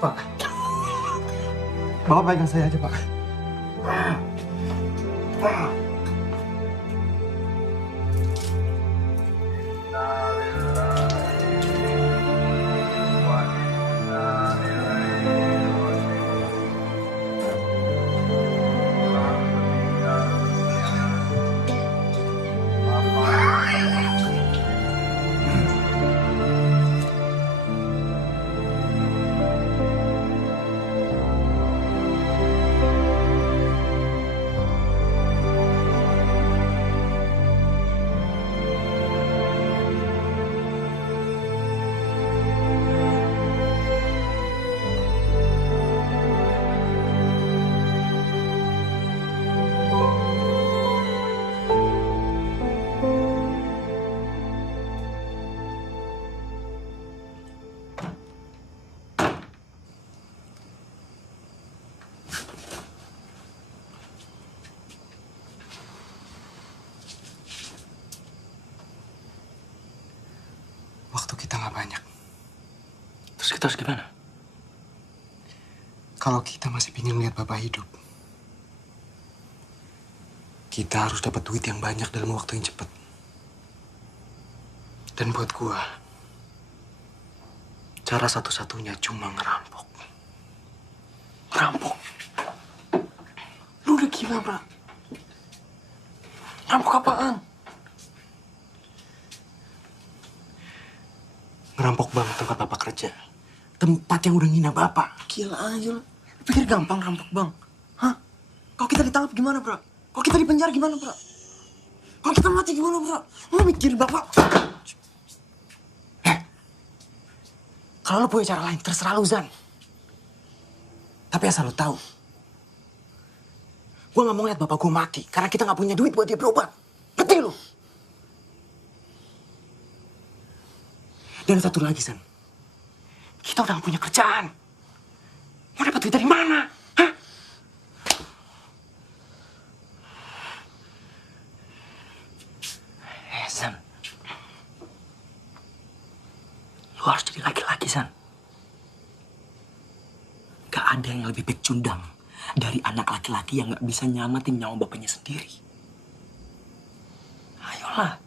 Pak, Bapak pegang saya aja, Pak. Kita harus gimana? Kalau kita masih ingin melihat Bapak hidup, kita harus dapat duit yang banyak dalam waktu yang cepat. Dan buat gua, cara satu-satunya cuma ngerampok. Ngerampok? Lu udah gila, bro. Ngerampok apaan? Ngerampok bank tempat Bapak kerja. Tempat yang udah ngina Bapak. Gila aja lu. Pikir gampang rampok bang? Hah? Kalau kita ditangkap gimana, bro? Kalau kita dipenjara gimana, bro? Kalau kita mati gimana, bro? Lu mikir Bapak? Kalau lu punya cara lain, terserah lu, Zan. Tapi asal lu tahu, gue gak mau lihat bapak gue mati karena kita gak punya duit buat dia berobat. Ngerti lu? Dan satu lagi, Zan. Kita udah gak punya kerjaan. Mau dapat duit dari mana? Hah? Zan. Lu harus jadi laki-laki, San. Gak ada yang lebih pecundang dari anak laki-laki yang gak bisa nyamatin nyawa bapaknya sendiri. Ayolah.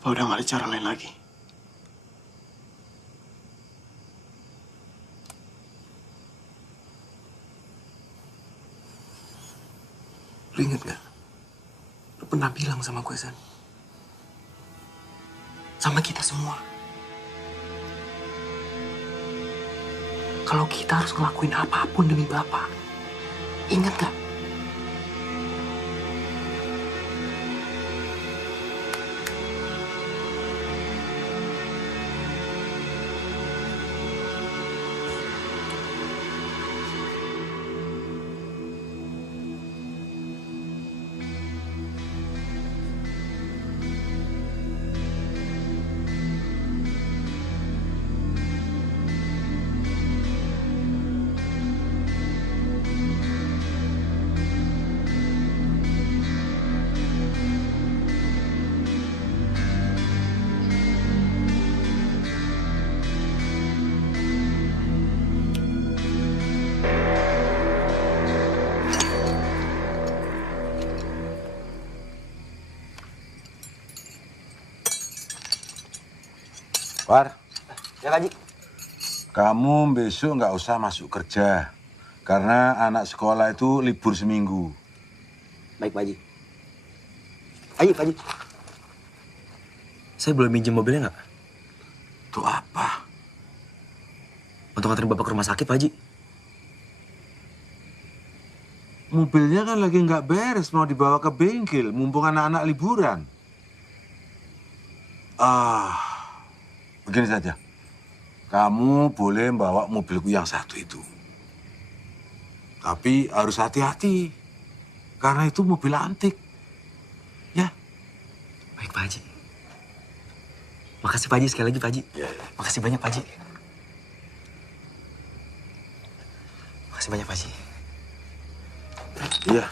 Apa udah gak ada cara lain lagi? Lu inget gak? Lu pernah bilang sama gue, San. Sama kita semua. Kalau kita harus ngelakuin apapun demi Bapak. Ingat gak? War. Ya, Pak Haji. Kamu besok nggak usah masuk kerja. Karena anak sekolah itu libur seminggu. Baik, Pak Haji. Ayo, Pak Haji. Saya boleh minjem mobilnya nggak? Itu apa? Untuk nganterin Bapak ke rumah sakit, Pak Haji. Mobilnya kan lagi nggak beres, mau dibawa ke bengkel, mumpung anak-anak liburan. Begini saja. Kamu boleh bawa mobilku yang satu itu. Tapi harus hati-hati. Karena itu mobil antik. Ya. Baik, Pak Haji. Makasih, Pak Haji. Sekali lagi, Pak Haji. Makasih banyak, Pak Haji. Makasih banyak, Pak Haji. Iya.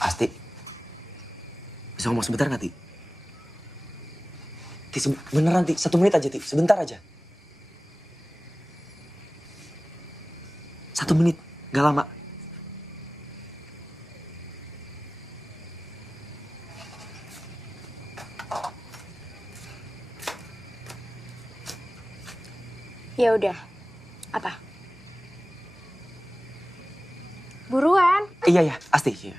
Asti, bisa ngomong sebentar nggak, Ti? Ti, beneran, Ti. 1 menit aja, Ti. Sebentar aja. 1 menit, nggak lama. Ya udah. Apa? Buruan. Iya, ya, Asti. Iya.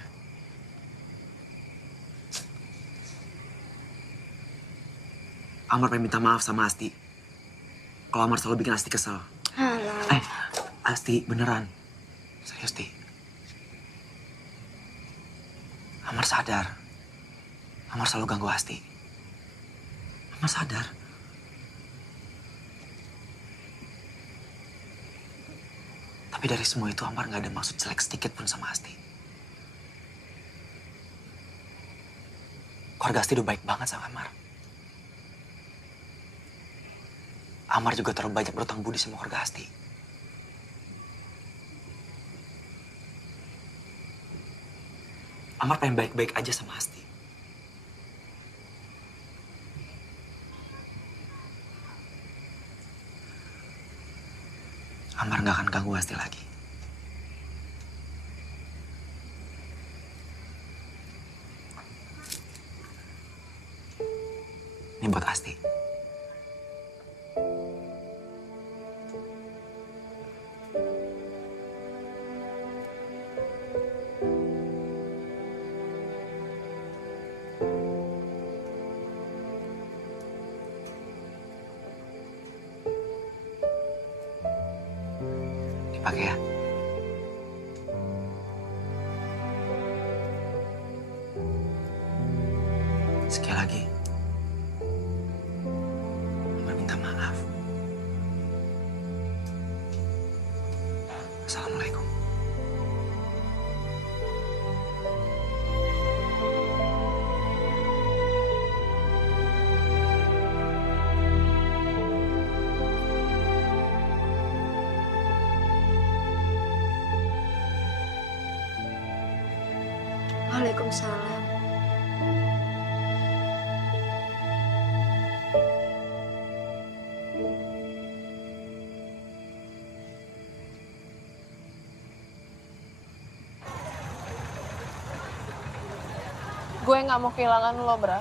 Amar pengen minta maaf sama Asti. Kalau Amar selalu bikin Asti kesel. Alah. Asti, beneran. Serius, Ti. Amar sadar. Amar selalu ganggu Asti. Mas sadar? Tapi dari semua itu Amar gak ada maksud jelek sedikit pun sama Asti. Keluarga Asti udah baik banget sama Amar. Amar juga terlalu banyak berutang budi sama keluarga Asti. Amar pengen baik-baik aja sama Asti. Amar gak akan ganggu Asti lagi. Ini buat Asti. Dipakai ya. Sekali lagi. Amar minta maaf. Assalamualaikum. Waalaikumsalam. Gue nggak mau kehilangan lo, Bra.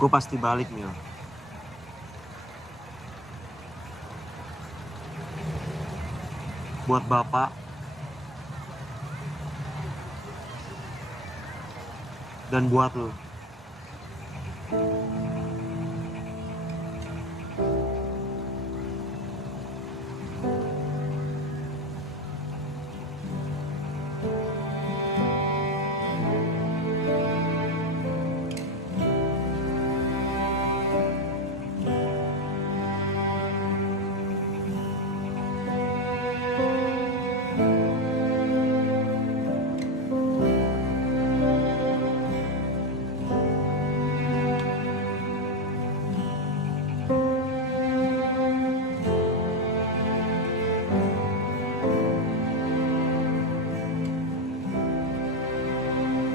Gue pasti balik, Mil. Buat Bapak dan buat lo.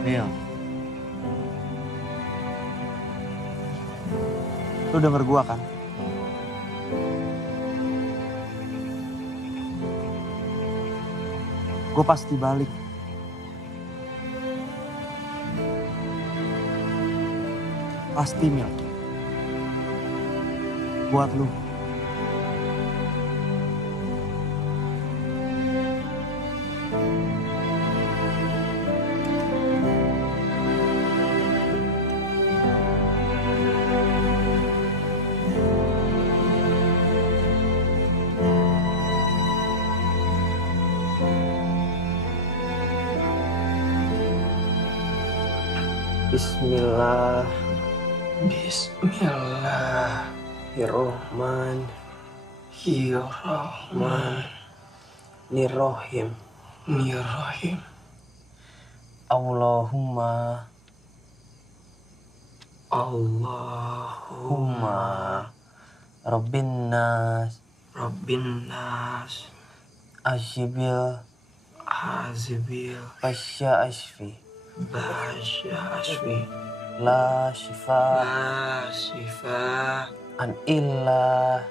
Mil, lu denger gua kan? Gua pasti balik. Pasti, Mil. Buat lu. Bismillah. Bismillahirrahmanirrahim. Allahumma Rabbin nas Ashibil Basya Ashfi La shifa An illa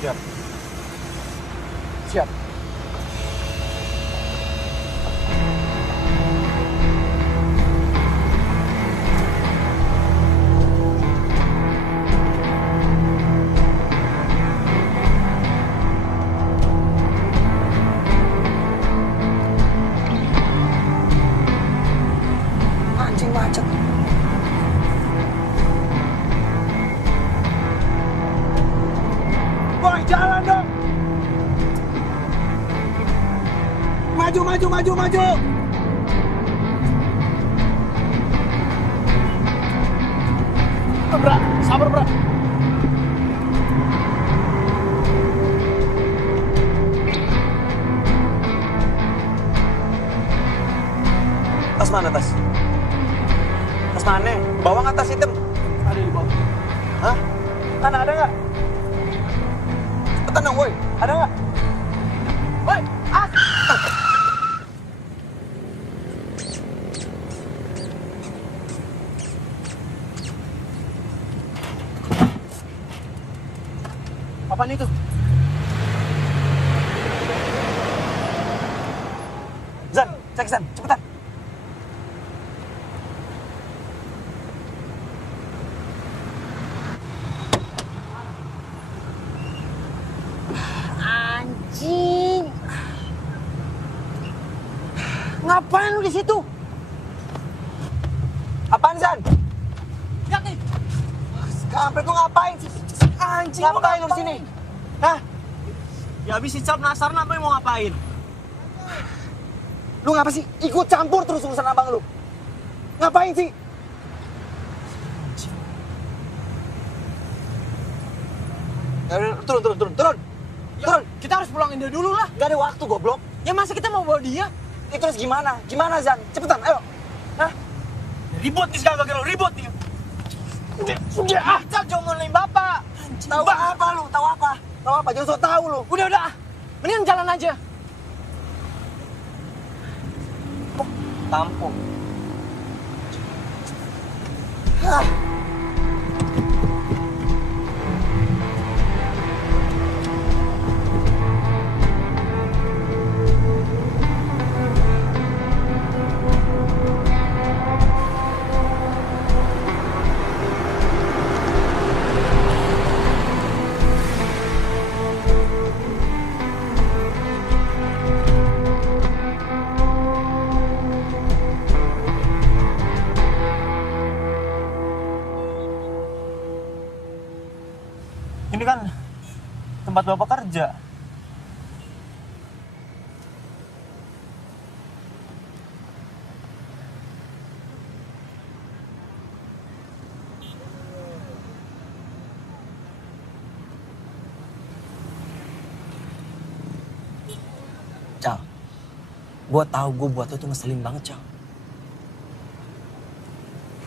Siap. Siap. Anjing macet. Boy, jalan dong. Maju, maju, maju, maju. Bra, sabar, bra. Tas mana tas? Tas mana? Bawah nggak tas hitam? Ada di bawah. Hah? Mana ada nggak? Cepetan dong, woi. Ada nggak? Woi, ah! Apaan itu? Zan, cek Zan, cepetan. Anjing. Ngapain lu di situ? Apaan, Zan? Lihat nih. Kampret lu ngapain sih? Anjing, Ngapain lu di sini? Hah? Ya habis si Cap penasaran apa yang mau ngapain? Lu ngapa sih? Ikut campur terus urusan abang lu. Ngapain sih? Turun. Turun. Kita harus pulangin dia dulu lah. Gak ada waktu, goblok. Ya masa kita mau bawa dia? Itu terus gimana? Gimana, Zan? Cepetan, ayo. Hah? Ribut nih sekarang gara ribut nih. Udah ah, Cap jangan ngomongin bapak. Tahu apa lu? Tahu apa? Tahu apa? Jangan sok tahu lu. Udah. Mendingan jalan aja. Tampung. Ini kan tempat bapak kerja. Cal, gue tahu gue buat lo tuh ngeselin banget, Cal.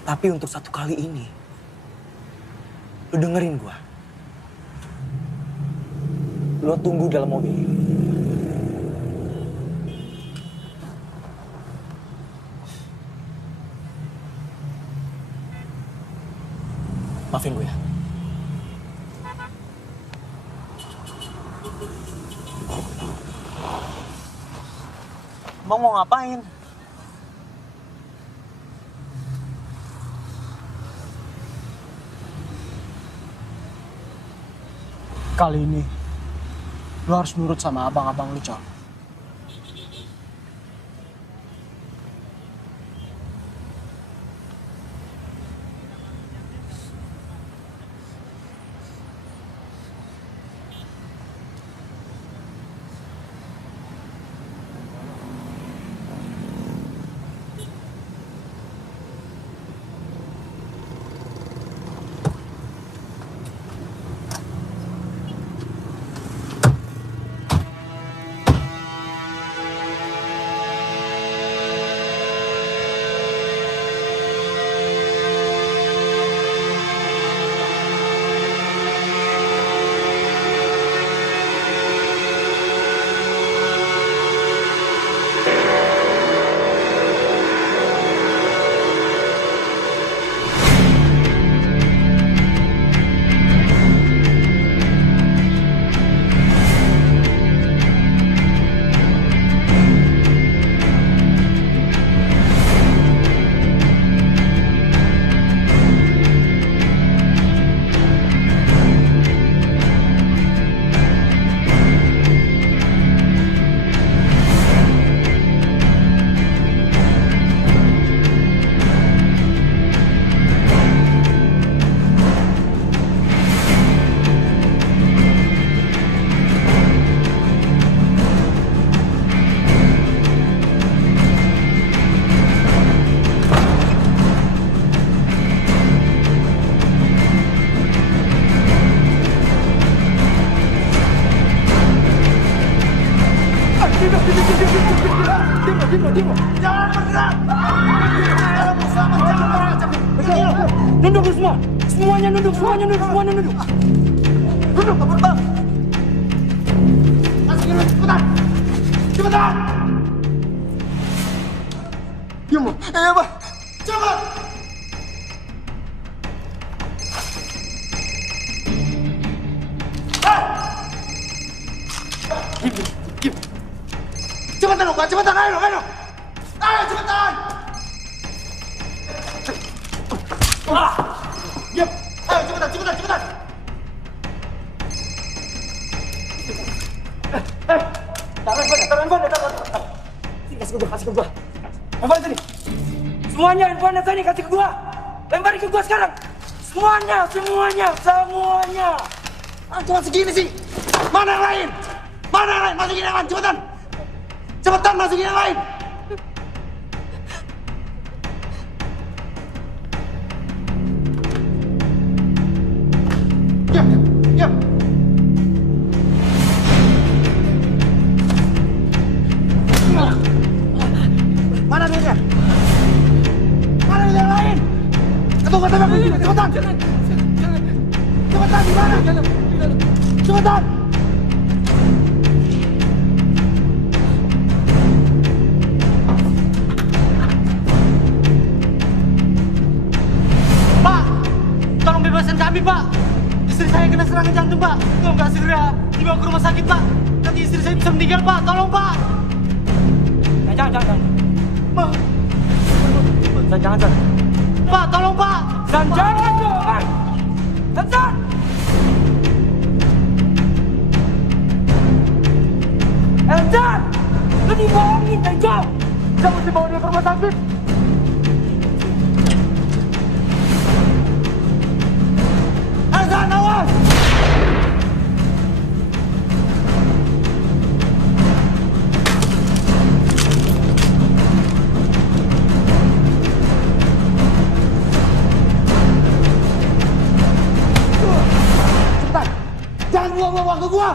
Tapi untuk satu kali ini, lo dengerin gue. Lo tunggu dalam mobil. Maafin gue ya. Bang mau ngapain? Kali ini, lo harus nurut sama abang-abang lu, Cal. jangan bergerak. Kalau mau selamat jangan bergerak. Nunduk semua. Semuanya nunduk. Nunduk, Bang. Masukin cepetan. Diam, Bang. Cepat. Diam. Cepetan, Pak. Cepetan, ayo. Ayo, cepetan. Diam. Ayo, cepetan. Taruh handphone. Sini, kasih ke gua. Handphone sini. Semuanya handphone sini, kasih ke gua. Lemparin ke gua sekarang. Semuanya. Cuma segini sih. Mana yang lain? Masukin yang lain, cepetan. Masukin yang lain. Diam. Mana duitnya? Mana duit yang lain? Tunggu, cepetan. Cepetan, di mana? Cepetan. Pak, tolong bebaskan kami, Pak. Istri saya kena serangan jantung, Pak. Kalau nggak segera dibawa ke rumah sakit, Pak. Nanti istri saya bisa meninggal, Pak. Tolong, Pak. Jangan. Jangan. Pak, tolong, Pak. Jangan dong. Jangan. Eljan, lu dibohongin, Tejo. Kita mesti bawa dia ke rumah sakit. Eljan, awas. Jangan buang-buang waktu gua.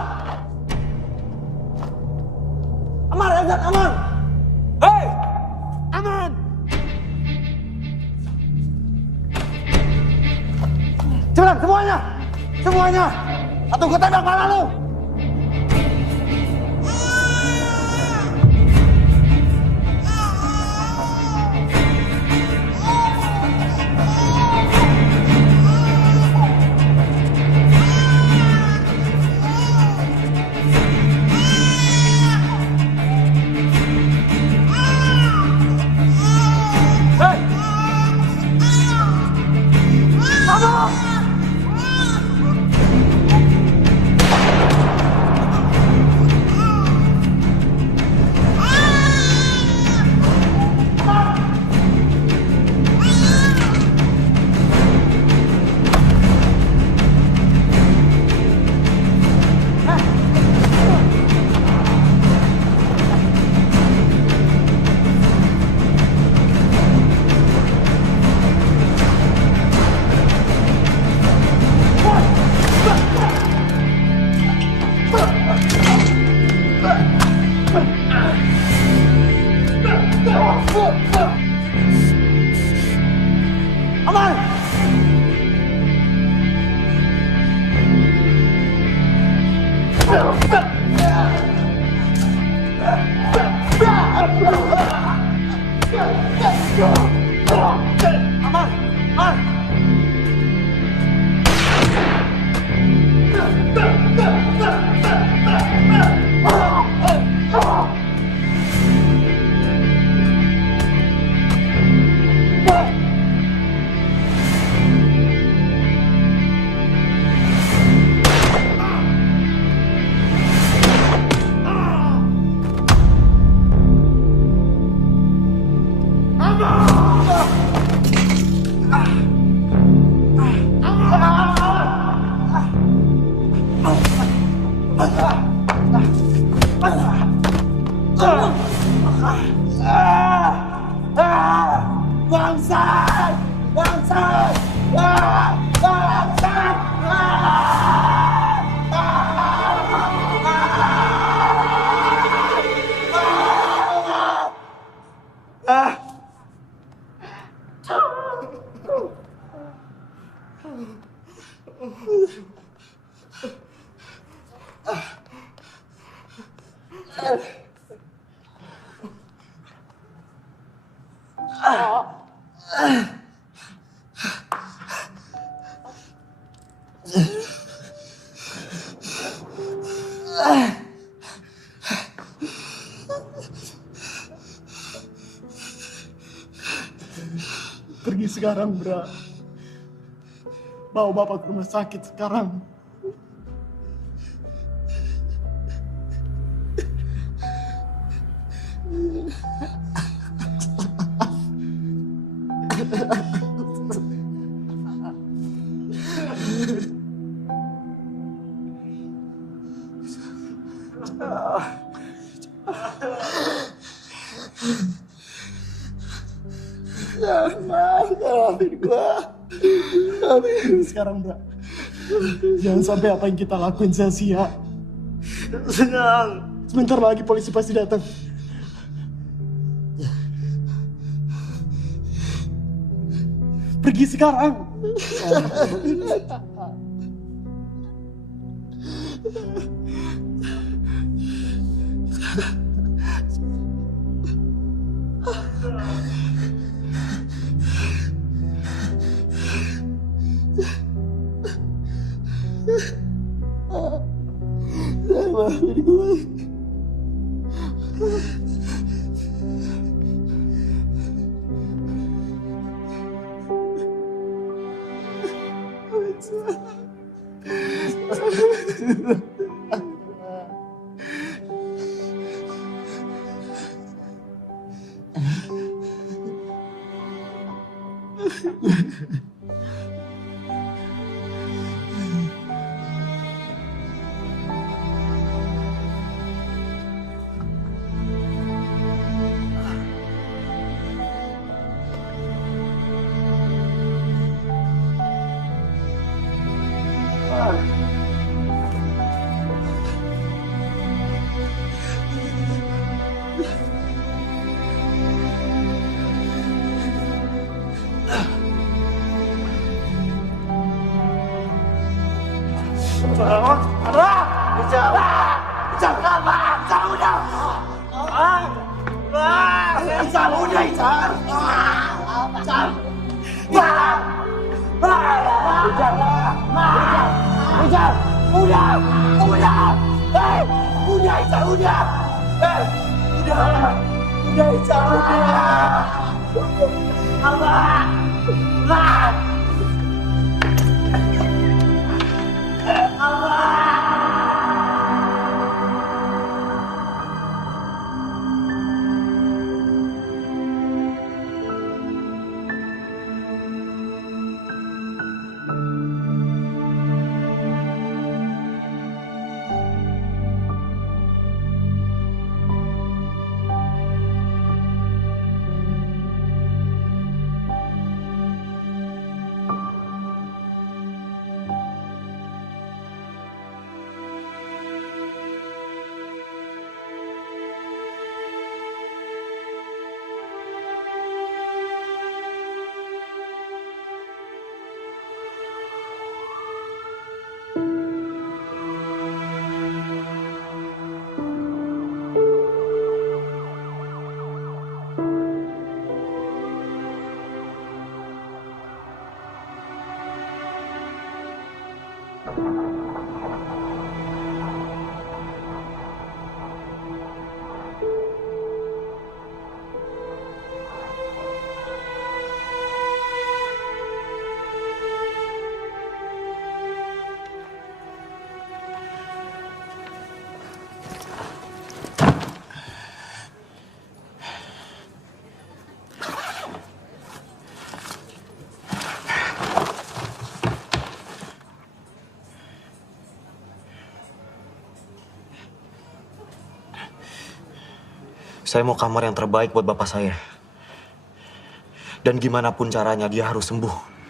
Amar, Elzan, aman. Hei, aman. Cepetan, semuanya. Atau gua tembak kepala lu. Pergi sekarang, Bra. Bawa bapak ke rumah sakit sekarang. Maafin gua. Sekarang, Bra. Jangan sampai apa yang kita lakuin sia-sia. Senang. Sebentar lagi polisi pasti datang. Pergi sekarang. Maafin gue. Saya mau kamar yang terbaik buat bapak saya. Dan gimana pun caranya dia harus sembuh.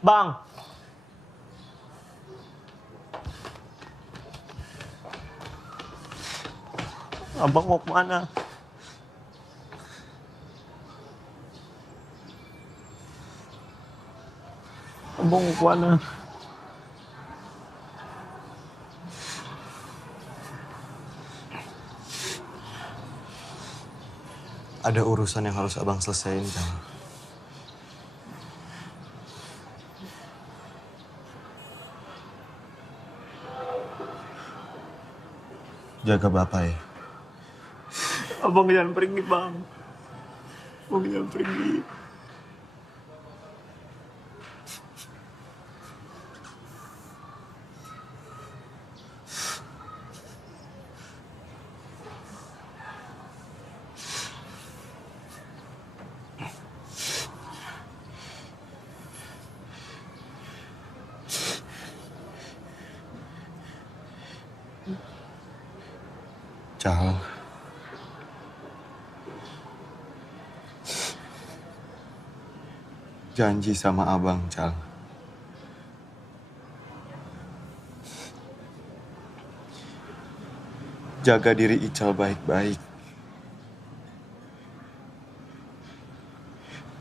Bang. Abang mau kemana? Abang mau kemana? Ada urusan yang harus abang selesaiin, Jal. Jaga bapak ya. Abang jangan pergi, Bang. Abang jangan pergi. Jal. Janji sama abang, Jal. Jaga diri Ical baik-baik.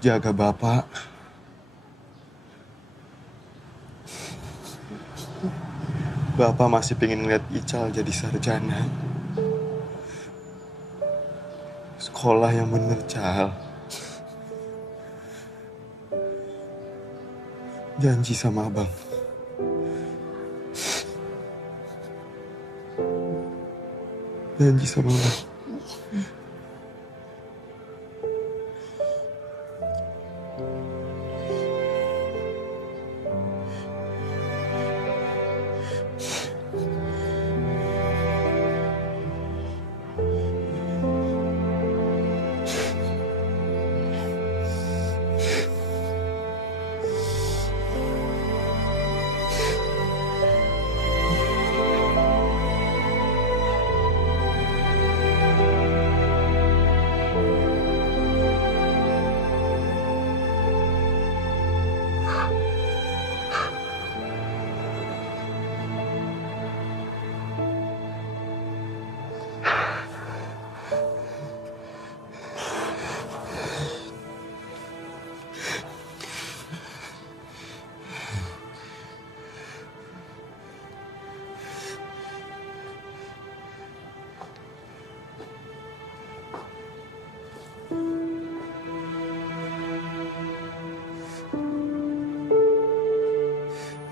Jaga bapak. Bapak masih pengen ngeliat Ical jadi sarjana. Sekolah yang bener, Cal. Janji sama abang. Janji sama abang.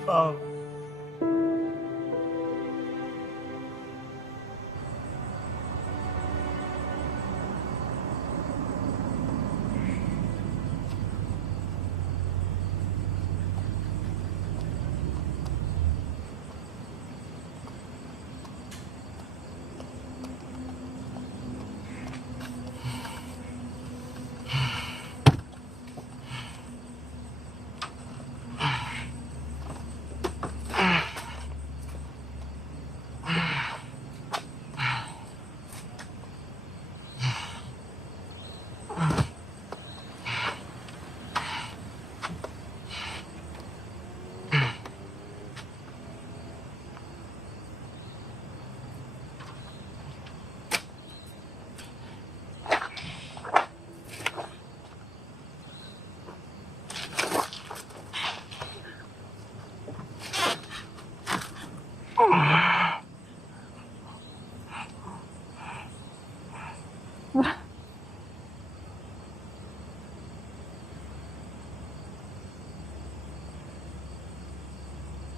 Bang.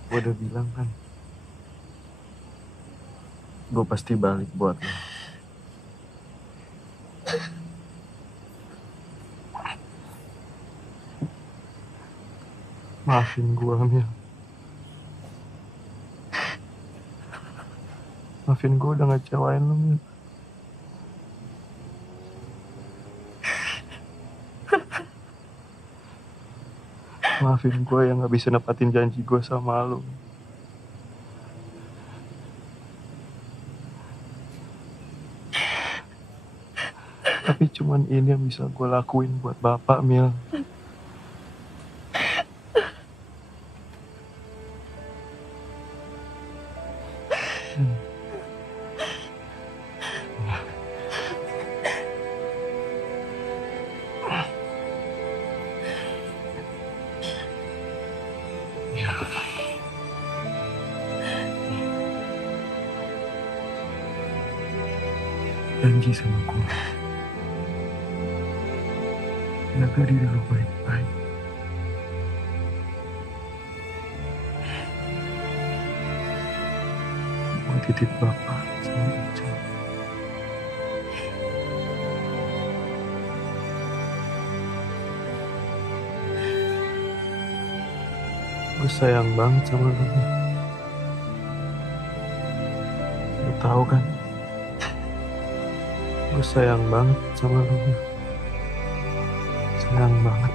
Gue udah bilang kan, gue pasti balik buat lo. Maafin gue, Mil. Maafin gue udah ngecewain lo, Mil. Maafin gue yang gak bisa nepatin janji gue sama lo. Tapi cuman ini yang bisa gue lakuin buat bapak, Mil. Ya. Janji sama gue. Jaga diri lu baik-baik. Gue titip Bapak sama Ica. Gue sayang banget sama lu. Lu tahu kan? Gue sayang banget sama lu. Sayang banget.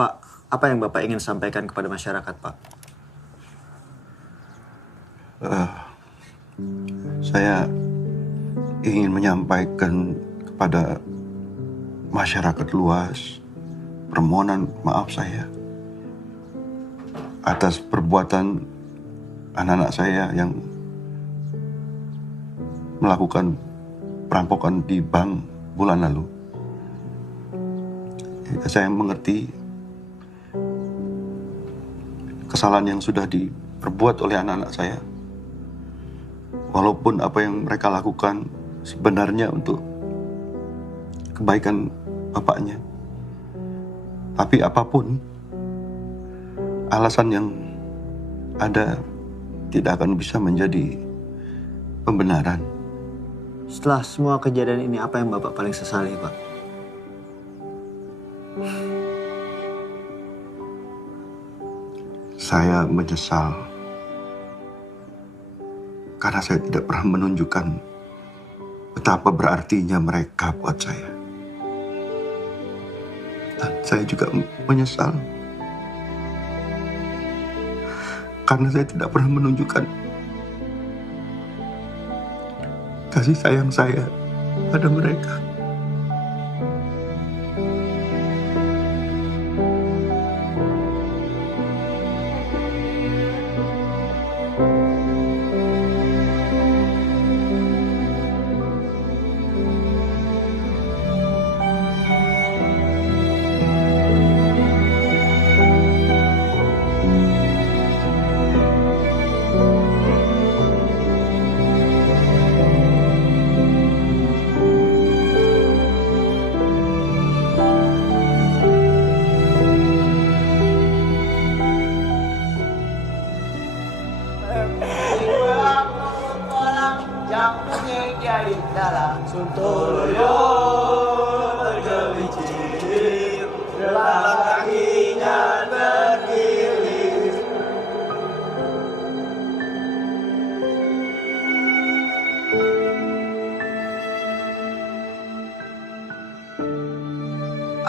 Pak, apa yang Bapak ingin sampaikan kepada masyarakat, Pak? Saya ingin menyampaikan kepada masyarakat luas permohonan maaf saya atas perbuatan anak-anak saya yang melakukan perampokan di bank bulan lalu. Saya mengerti kesalahan yang sudah diperbuat oleh anak-anak saya. Walaupun apa yang mereka lakukan sebenarnya untuk kebaikan bapaknya. Tapi apapun alasan yang ada tidak akan bisa menjadi pembenaran. Setelah semua kejadian ini, apa yang Bapak paling sesali, Pak? Saya menyesal karena saya tidak pernah menunjukkan betapa berartinya mereka buat saya. Dan saya juga menyesal karena saya tidak pernah menunjukkan kasih sayang saya pada mereka.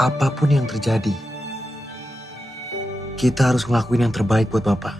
Apapun yang terjadi, kita harus ngelakuin yang terbaik buat Bapak.